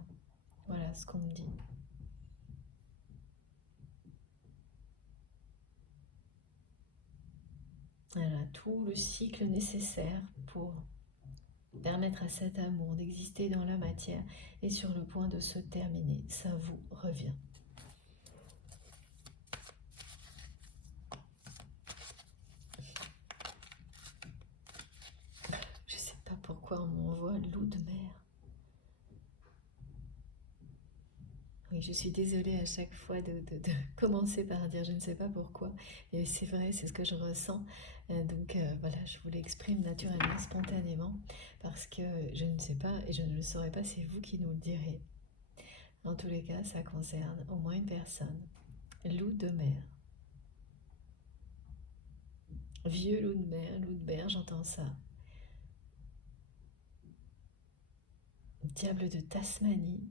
Voilà ce qu'on me dit. Voilà, tout le cycle nécessaire pour permettre à cet amour d'exister dans la matière est sur le point de se terminer. Ça vous revient. Je sais pas pourquoi on m'envoie loup de mer. Oui, je suis désolée à chaque fois de commencer par dire je ne sais pas pourquoi. Et c'est vrai, c'est ce que je ressens. Donc voilà, je vous l'exprime naturellement, spontanément, parce que je ne sais pas et je ne le saurais pas, c'est vous qui nous le direz. En tous les cas, ça concerne au moins une personne. Loup de mer. Vieux loup de mer, j'entends ça. Diable de Tasmanie.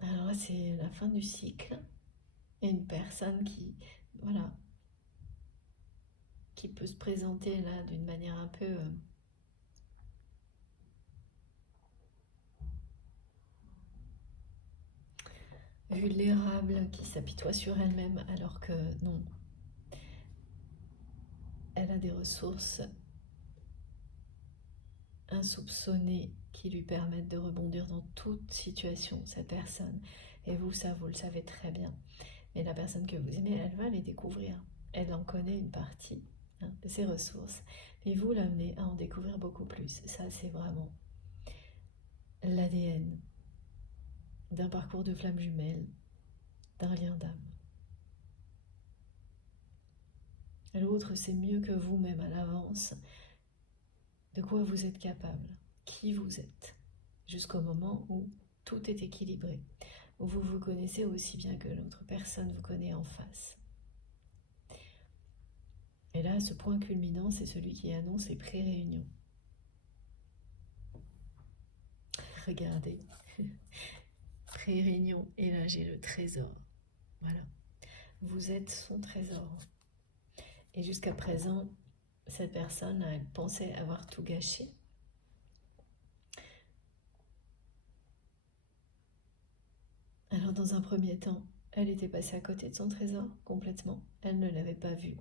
Alors là, c'est la fin du cycle. Et une personne qui, voilà, qui peut se présenter là d'une manière un peu vulnérable, qui s'apitoie sur elle-même alors que non, elle a des ressources insoupçonnées qui lui permettent de rebondir dans toute situation, cette personne. Et vous, ça, vous le savez très bien. Mais la personne que vous aimez, elle va les découvrir. Elle en connaît une partie de ses ressources. Et vous l'amenez à en découvrir beaucoup plus. Ça, c'est vraiment l'ADN d'un parcours de flamme jumelle, d'un lien d'âme. L'autre sait mieux que vous-même à l'avance de quoi vous êtes capable, qui vous êtes, jusqu'au moment où tout est équilibré, où vous vous connaissez aussi bien que l'autre personne vous connaît en face. Et là, ce point culminant, c'est celui qui annonce les pré-réunions. Regardez, pré-réunion, et là j'ai le trésor. Voilà, vous êtes son trésor. Et jusqu'à présent, cette personne, elle pensait avoir tout gâché. Alors dans un premier temps, elle était passée à côté de son trésor complètement. Elle ne l'avait pas vu.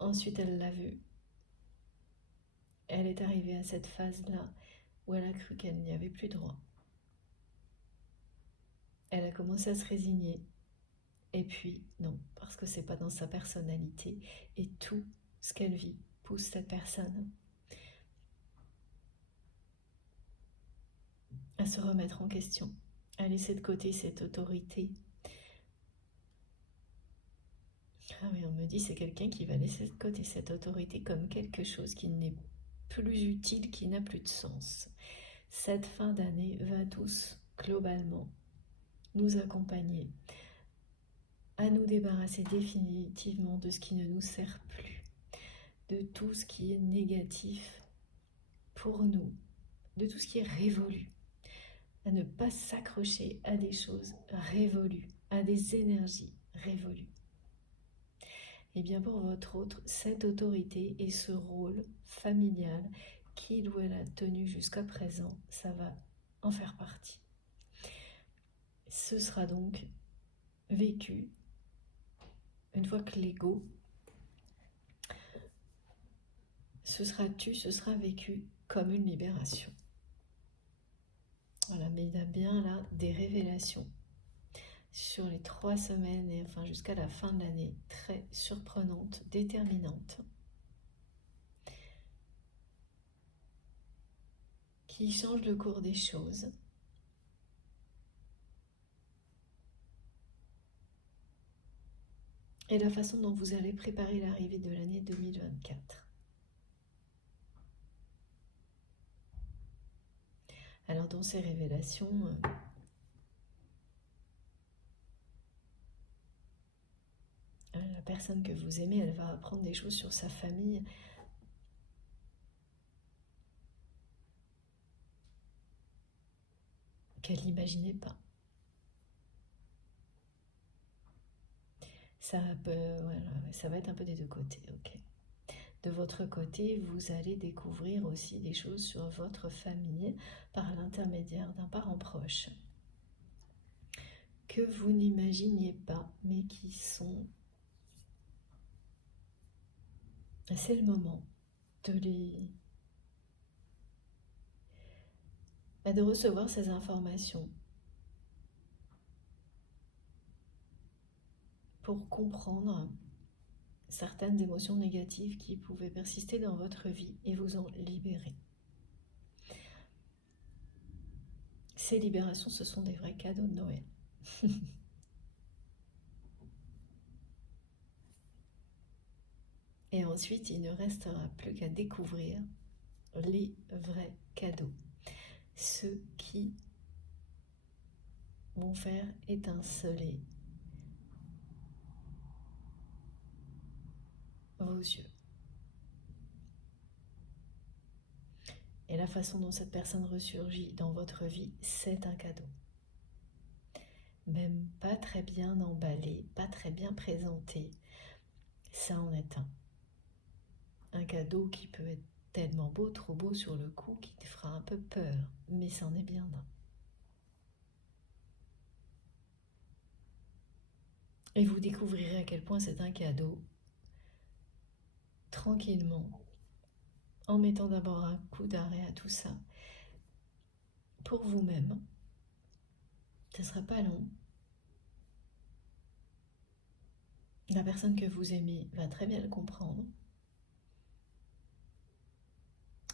Ensuite, elle l'a vu. Elle est arrivée à cette phase-là où elle a cru qu'elle n'y avait plus droit. Elle a commencé à se résigner. Et puis, non, parce que c'est pas dans sa personnalité. Et tout ce qu'elle vit pousse cette personne à se remettre en question, à laisser de côté cette autorité. Ah oui, on me dit c'est quelqu'un qui va laisser de côté cette autorité comme quelque chose qui n'est plus utile, qui n'a plus de sens. Cette fin d'année va tous, globalement, nous accompagner à nous débarrasser définitivement de ce qui ne nous sert plus, de tout ce qui est négatif pour nous, de tout ce qui est révolu, à ne pas s'accrocher à des choses révolues, à des énergies révolues. Et bien pour votre autre, cette autorité et ce rôle familial qu'il ou elle a tenu jusqu'à présent, ça va en faire partie. Ce sera donc vécu une fois que l'ego ce sera vécu comme une libération. Voilà, mais il y a bien là des révélations sur les 3 semaines et enfin jusqu'à la fin de l'année, très surprenantes, déterminantes, qui changent le cours des choses. Et la façon dont vous allez préparer l'arrivée de l'année 2024. Alors dans ces révélations, la personne que vous aimez, elle va apprendre des choses sur sa famille qu'elle n'imaginait pas. Ça va être un peu des deux côtés, ok. De votre côté, vous allez découvrir aussi des choses sur votre famille par l'intermédiaire d'un parent proche que vous n'imaginiez pas, mais qui sont... C'est le moment de recevoir ces informations pour comprendre certaines émotions négatives qui pouvaient persister dans votre vie et vous en libérer. Ces libérations, ce sont des vrais cadeaux de Noël. Et ensuite, il ne restera plus qu'à découvrir les vrais cadeaux. Ceux qui vont faire étinceler vos yeux. Et la façon dont cette personne ressurgit dans votre vie, c'est un cadeau. Même pas très bien emballé, pas très bien présenté, ça en est un. Un cadeau qui peut être tellement beau, trop beau sur le coup, qui te fera un peu peur, mais c'en est bien un. Et vous découvrirez à quel point c'est un cadeau, tranquillement, en mettant d'abord un coup d'arrêt à tout ça, pour vous-même. Ce ne sera pas long. La personne que vous aimez va très bien le comprendre.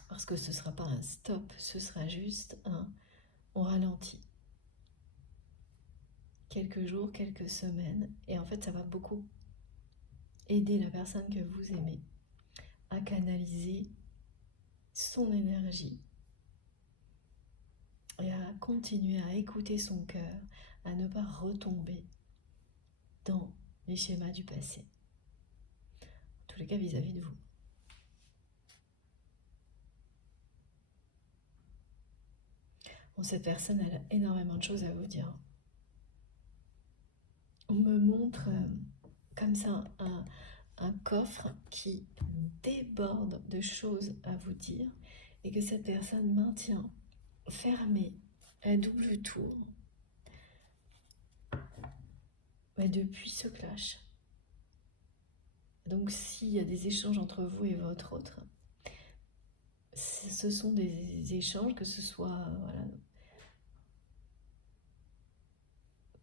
Parce que ce ne sera pas un stop, ce sera juste un on ralentit. Quelques jours, quelques semaines, et en fait ça va beaucoup aider la personne que vous aimez à canaliser son énergie et à continuer à écouter son cœur, à ne pas retomber dans les schémas du passé. En tous les cas vis-à-vis de vous. Bon, cette personne, elle a énormément de choses à vous dire. On me montre comme ça un coffre qui déborde de choses à vous dire et que cette personne maintient fermé à double tour. Mais depuis ce clash. Donc s'il y a des échanges entre vous et votre autre, ce sont des échanges, que ce soit voilà,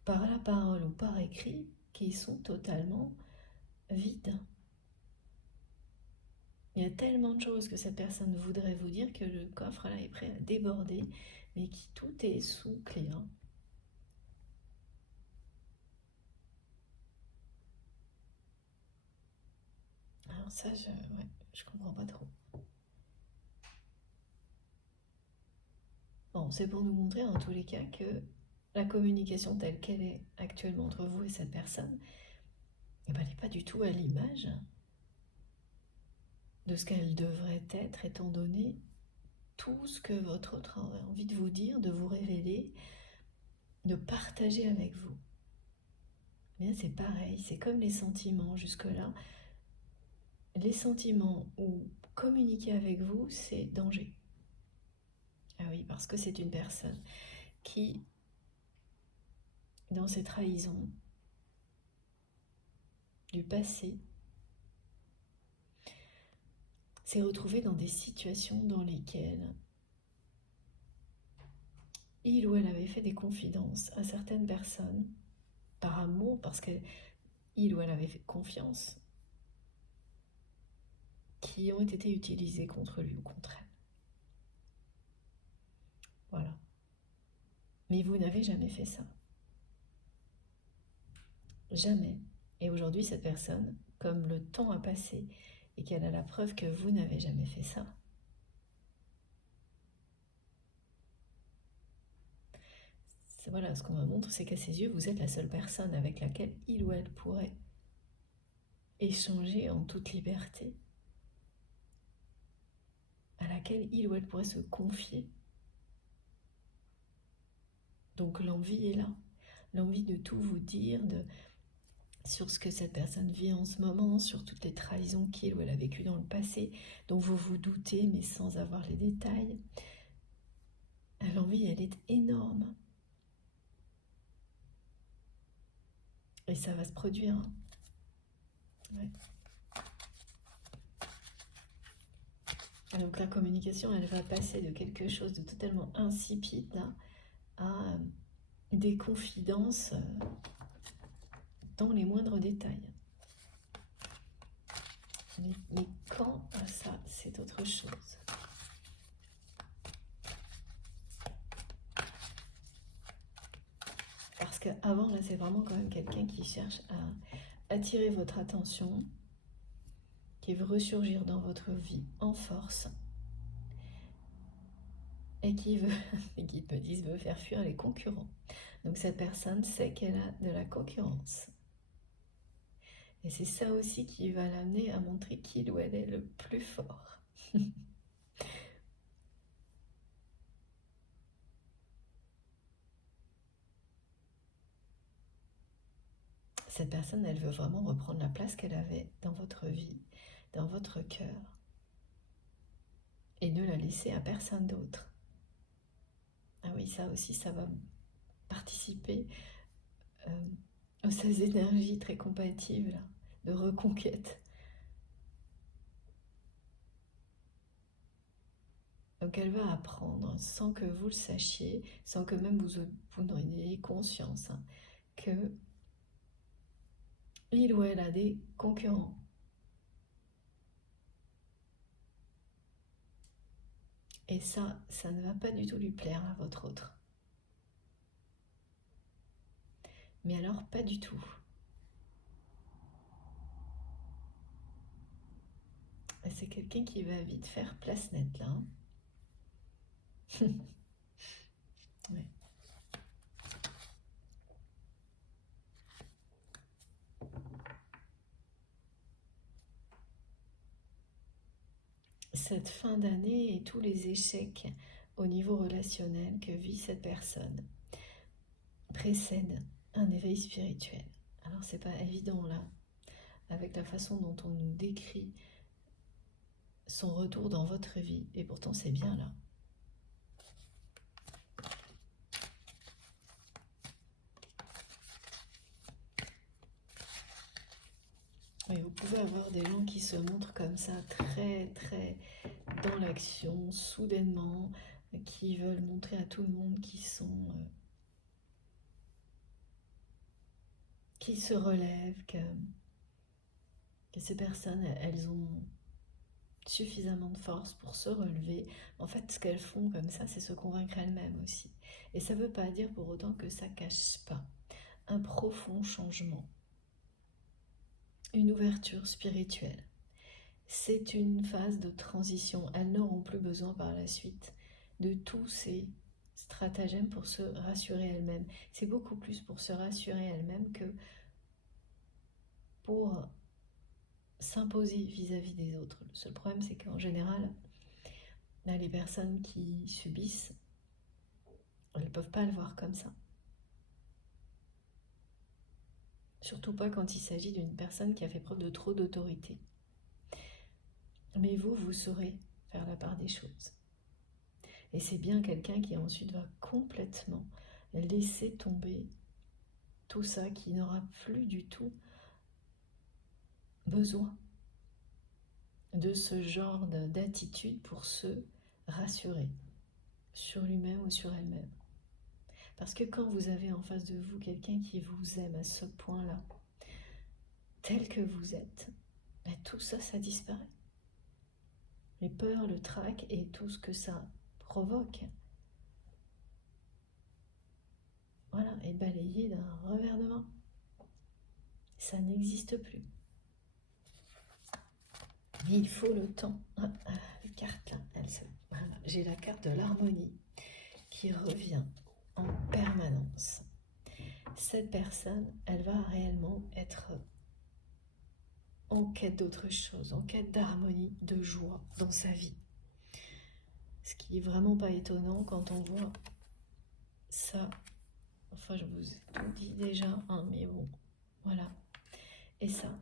par la parole ou par écrit, qui sont totalement vides. Il y a tellement de choses que cette personne voudrait vous dire que le coffre là est prêt à déborder, mais qui tout est sous clé. Alors ça, je comprends pas trop. Bon, c'est pour nous montrer en tous les cas que la communication telle qu'elle est actuellement entre vous et cette personne, eh ben, elle n'est pas du tout à l'image de ce qu'elle devrait être, étant donné tout ce que votre autre a envie de vous dire, de vous révéler, de partager avec vous. Mais c'est pareil, c'est comme les sentiments jusque-là. Les sentiments ou communiquer avec vous, c'est danger. Ah oui, parce que c'est une personne qui, dans ses trahisons du passé, s'est retrouvée dans des situations dans lesquelles il ou elle avait fait des confidences à certaines personnes, par amour, parce qu'il ou elle avait fait confiance, qui ont été utilisées contre lui ou contre elle. Voilà. Mais vous n'avez jamais fait ça. Jamais. Et aujourd'hui, cette personne, comme le temps a passé et qu'elle a la preuve que vous n'avez jamais fait ça, voilà, ce qu'on me montre, c'est qu'à ses yeux, vous êtes la seule personne avec laquelle il ou elle pourrait échanger en toute liberté, à laquelle il ou elle pourrait se confier. Donc l'envie est là, l'envie de tout vous dire, sur ce que cette personne vit en ce moment, sur toutes les trahisons qu'il ou elle a vécues dans le passé, dont vous vous doutez mais sans avoir les détails. L'envie, elle est énorme. Et ça va se produire. Ouais. Donc la communication, elle va passer de quelque chose de totalement insipide là, à des confidences dans les moindres détails. Mais quand ça, c'est autre chose. qu'avant, là, c'est vraiment quand même quelqu'un qui cherche à attirer votre attention, qui veut ressurgir dans votre vie en force, et qui veut, les guides me disent, veut faire fuir les concurrents. Donc cette personne sait qu'elle a de la concurrence. Et c'est ça aussi qui va l'amener à montrer qu'il ou elle est le plus fort. Cette personne, elle veut vraiment reprendre la place qu'elle avait dans votre vie, dans votre cœur, et ne la laisser à personne d'autre. Ah oui, ça aussi, ça va participer aux ces énergies très compatibles là, de reconquête. Donc elle va apprendre sans que vous le sachiez, sans que même vous n'en ayez conscience, hein, que il ou elle a des concurrents. Et ça ne va pas du tout lui plaire à votre autre. Mais alors pas du tout. Et c'est quelqu'un qui va vite faire place nette là. Hein. Ouais. Cette fin d'année et tous les échecs au niveau relationnel que vit cette personne précèdent un éveil spirituel. Alors c'est pas évident là, avec la façon dont on nous décrit son retour dans votre vie, et pourtant c'est bien là. Et vous pouvez avoir des gens qui se montrent comme ça, très très dans l'action, soudainement, qui veulent montrer à tout le monde qu'ils sont... qui se relèvent, que ces personnes, elles ont suffisamment de force pour se relever. En fait, ce qu'elles font comme ça, c'est se convaincre elles-mêmes aussi. Et ça ne veut pas dire pour autant que ça ne cache pas un profond changement, une ouverture spirituelle. C'est une phase de transition. Elles n'auront plus besoin par la suite de tous ces stratagèmes pour se rassurer elles-mêmes. C'est beaucoup plus pour se rassurer elles-mêmes que pour s'imposer vis-à-vis des autres. Le seul problème, c'est qu'en général, là, les personnes qui subissent, elles ne peuvent pas le voir comme ça. Surtout pas quand il s'agit d'une personne qui a fait preuve de trop d'autorité. Mais vous saurez faire la part des choses. Et c'est bien quelqu'un qui ensuite va complètement laisser tomber tout ça, qui n'aura plus du tout besoin de ce genre d'attitude pour se rassurer sur lui-même ou sur elle-même. Parce que quand vous avez en face de vous quelqu'un qui vous aime à ce point-là, tel que vous êtes, ben tout ça, ça disparaît. Les peurs, le trac et tout ce que ça provoque, voilà, est balayé d'un revers de main. Ça n'existe plus. Mais il faut le temps. Les cartes là, voilà. J'ai la carte de l'harmonie qui revient en permanence. Cette personne, elle va réellement être en quête d'autre chose, en quête d'harmonie, de joie dans sa vie. Ce qui est vraiment pas étonnant quand on voit ça. Enfin, je vous ai tout dit déjà, hein, mais bon, voilà. Et ça.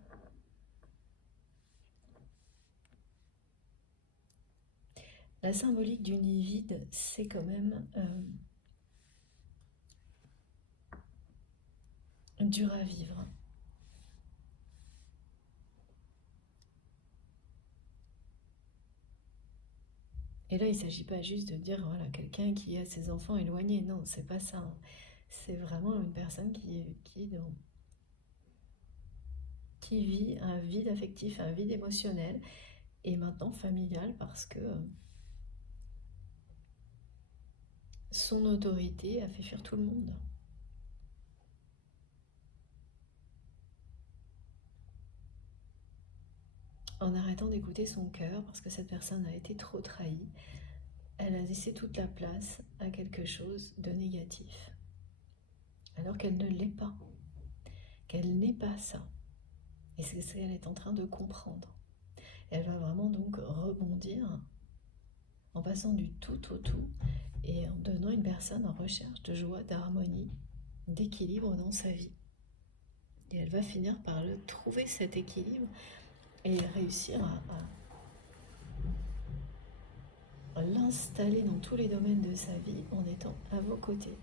La symbolique du nid vide, c'est quand même dur à vivre. Et là, il ne s'agit pas juste de dire, voilà, quelqu'un qui a ses enfants éloignés. Non, c'est pas ça. Hein. C'est vraiment une personne qui vit un vide affectif, un vide émotionnel, et maintenant familial, parce que son autorité a fait fuir tout le monde. en arrêtant d'écouter son cœur, parce que cette personne a été trop trahie, elle a laissé toute la place à quelque chose de négatif, alors qu'elle ne l'est pas, qu'elle n'est pas ça. Et c'est ce qu'elle est en train de comprendre. Elle va vraiment donc rebondir en passant du tout au tout et en devenant une personne en recherche de joie, d'harmonie, d'équilibre dans sa vie. Et elle va finir par trouver cet équilibre et réussir à l'installer dans tous les domaines de sa vie en étant à vos côtés.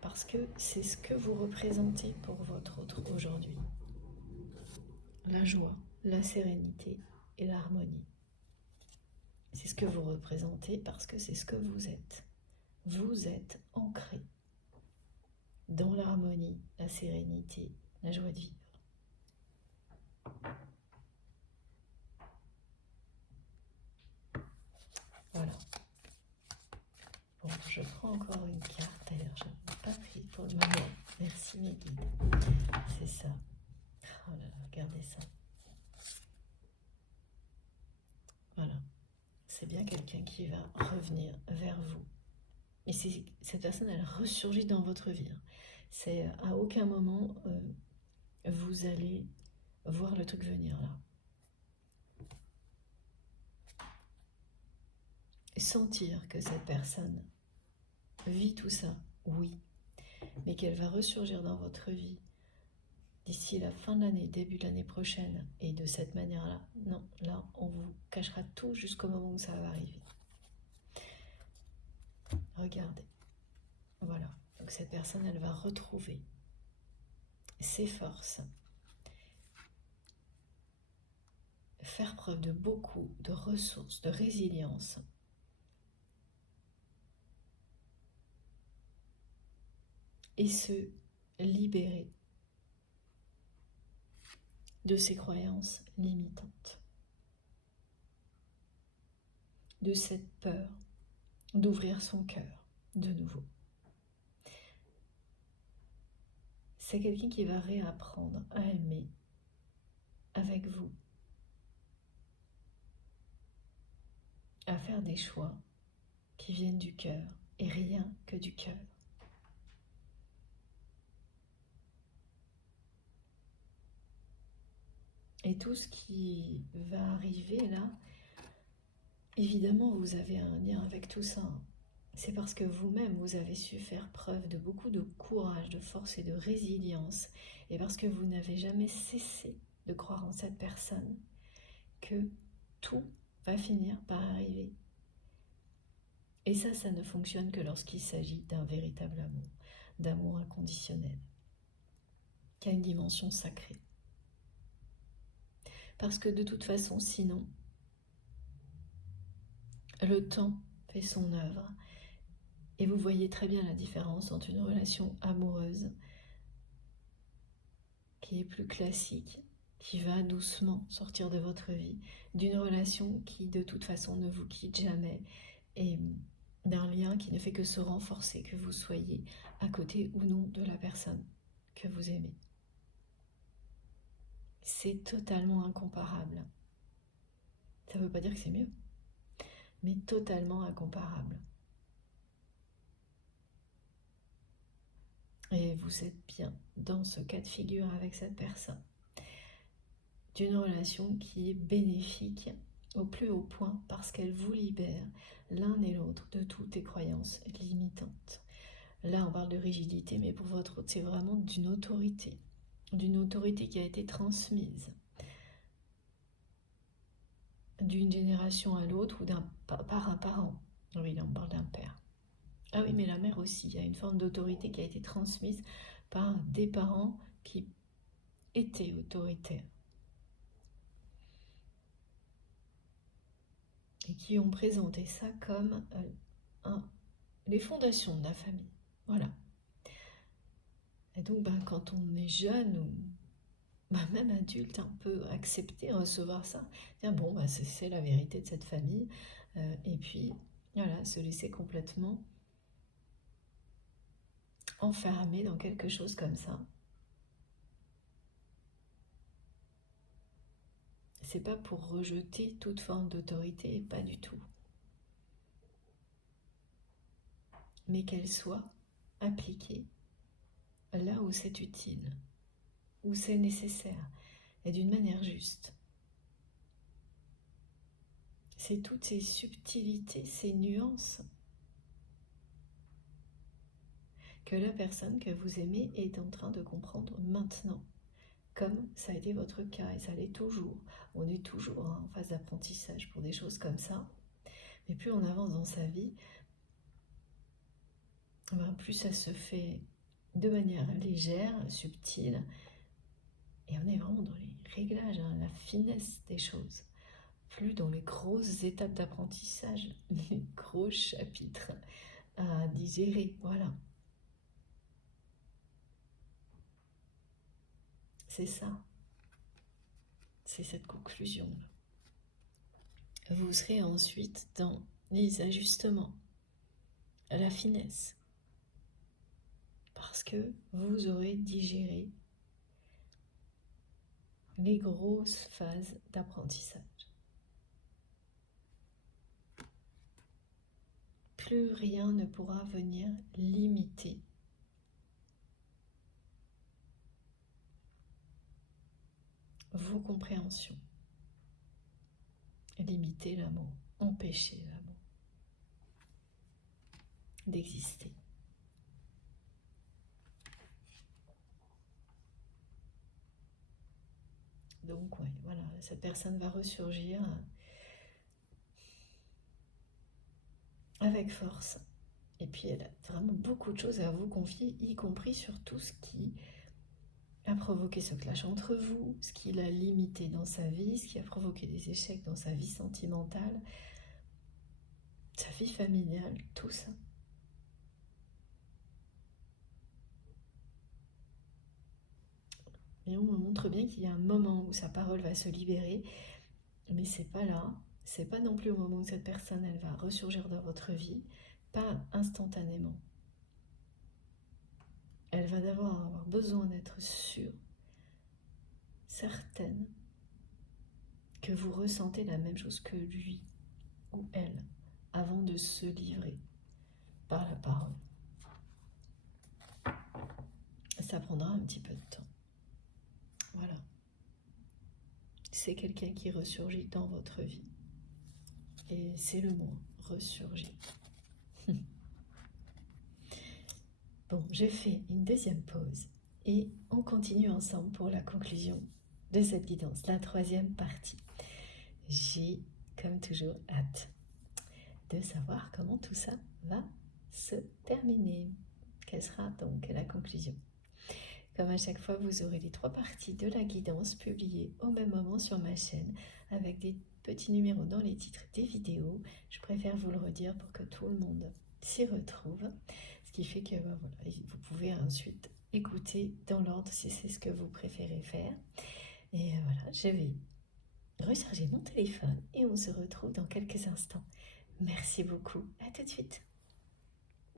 Parce que c'est ce que vous représentez pour votre autre aujourd'hui. La joie, la sérénité et l'harmonie. C'est ce que vous représentez parce que c'est ce que vous êtes. Vous êtes ancré dans l'harmonie, la sérénité, la joie de vivre. Voilà. Bon, je prends encore une carte. D'ailleurs, je n'ai pas pris pour le moment. Merci mes guides. C'est ça. Oh là là, regardez ça. Voilà. C'est bien quelqu'un qui va revenir vers vous. Et cette personne, elle ressurgit dans votre vie. C'est à aucun moment vous allez voir le truc venir là. Et sentir que cette personne vit tout ça, oui, mais qu'elle va ressurgir dans votre vie d'ici la fin de l'année, début de l'année prochaine, et de cette manière-là, non, là, on vous cachera tout jusqu'au moment où ça va arriver. Regardez, voilà, donc cette personne, elle va retrouver ses forces, faire preuve de beaucoup de ressources, de résilience, et se libérer de ses croyances limitantes, de cette peur d'ouvrir son cœur de nouveau. C'est quelqu'un qui va réapprendre à aimer avec vous, à faire des choix qui viennent du cœur et rien que du cœur. Et tout ce qui va arriver là, évidemment vous avez un lien avec tout ça. C'est parce que vous-même vous avez su faire preuve de beaucoup de courage, de force et de résilience, et parce que vous n'avez jamais cessé de croire en cette personne, que tout va finir par arriver. Et ça ne fonctionne que lorsqu'il s'agit d'un véritable amour, d'amour inconditionnel, qui a une dimension sacrée. Parce que de toute façon, sinon, le temps fait son œuvre. Et vous voyez très bien la différence entre une relation amoureuse qui est plus classique, qui va doucement sortir de votre vie, d'une relation qui de toute façon ne vous quitte jamais, et d'un lien qui ne fait que se renforcer, que vous soyez à côté ou non de la personne que vous aimez. C'est totalement incomparable. Ça ne veut pas dire que c'est mieux, mais totalement incomparable. Et vous êtes bien dans ce cas de figure avec cette personne. D'une relation qui est bénéfique au plus haut point parce qu'elle vous libère l'un et l'autre de toutes les croyances limitantes. Là, on parle de rigidité, mais pour votre autre, c'est vraiment d'une autorité qui a été transmise d'une génération à l'autre ou par un parent. Oui, là, on parle d'un père. Ah oui, mais la mère aussi, il y a une forme d'autorité qui a été transmise par des parents qui étaient autoritaires et qui ont présenté ça comme les fondations de la famille. Voilà. Et donc, quand on est jeune ou même adulte, on peut accepter, recevoir ça. Dire, bon, c'est la vérité de cette famille. Et puis, voilà, se laisser complètement enfermer dans quelque chose comme ça. C'est pas pour rejeter toute forme d'autorité, pas du tout. Mais qu'elle soit appliquée là où c'est utile, où c'est nécessaire, et d'une manière juste. C'est toutes ces subtilités, ces nuances que la personne que vous aimez est en train de comprendre maintenant, comme ça a été votre cas, et ça l'est toujours. On est toujours en phase d'apprentissage pour des choses comme ça, mais plus on avance dans sa vie, plus ça se fait de manière légère, subtile, et on est vraiment dans les réglages, la finesse des choses, plus dans les grosses étapes d'apprentissage, les gros chapitres à digérer, voilà. C'est ça, c'est cette conclusion-là. Vous serez ensuite dans les ajustements, la finesse, parce que vous aurez digéré les grosses phases d'apprentissage. Plus rien ne pourra venir limiter vos compréhensions, limiter l'amour, empêcher l'amour d'exister. Donc ouais, voilà, cette personne va ressurgir avec force. Et puis elle a vraiment beaucoup de choses à vous confier, y compris sur tout ce qui a provoqué ce clash entre vous, ce qui l'a limité dans sa vie, ce qui a provoqué des échecs dans sa vie sentimentale, sa vie familiale, tout ça. Et on me montre bien qu'il y a un moment où sa parole va se libérer, mais c'est pas là, c'est pas non plus au moment où cette personne elle va ressurgir dans votre vie, pas instantanément. Elle va d'abord avoir besoin d'être sûre, certaine, que vous ressentez la même chose que lui ou elle, avant de se livrer par la parole. Ça prendra un petit peu de temps. Voilà. C'est quelqu'un qui ressurgit dans votre vie. Et c'est le mot, ressurgit. Bon, je fais une deuxième pause et on continue ensemble pour la conclusion de cette guidance, la troisième partie. J'ai, comme toujours, hâte de savoir comment tout ça va se terminer. Quelle sera donc la conclusion? Comme à chaque fois, vous aurez les 3 parties de la guidance publiées au même moment sur ma chaîne avec des petits numéros dans les titres des vidéos. Je préfère vous le redire pour que tout le monde s'y retrouve. Ce qui fait que voilà, vous pouvez ensuite écouter dans l'ordre si c'est ce que vous préférez faire. Et voilà, je vais recharger mon téléphone et on se retrouve dans quelques instants. Merci beaucoup, à tout de suite.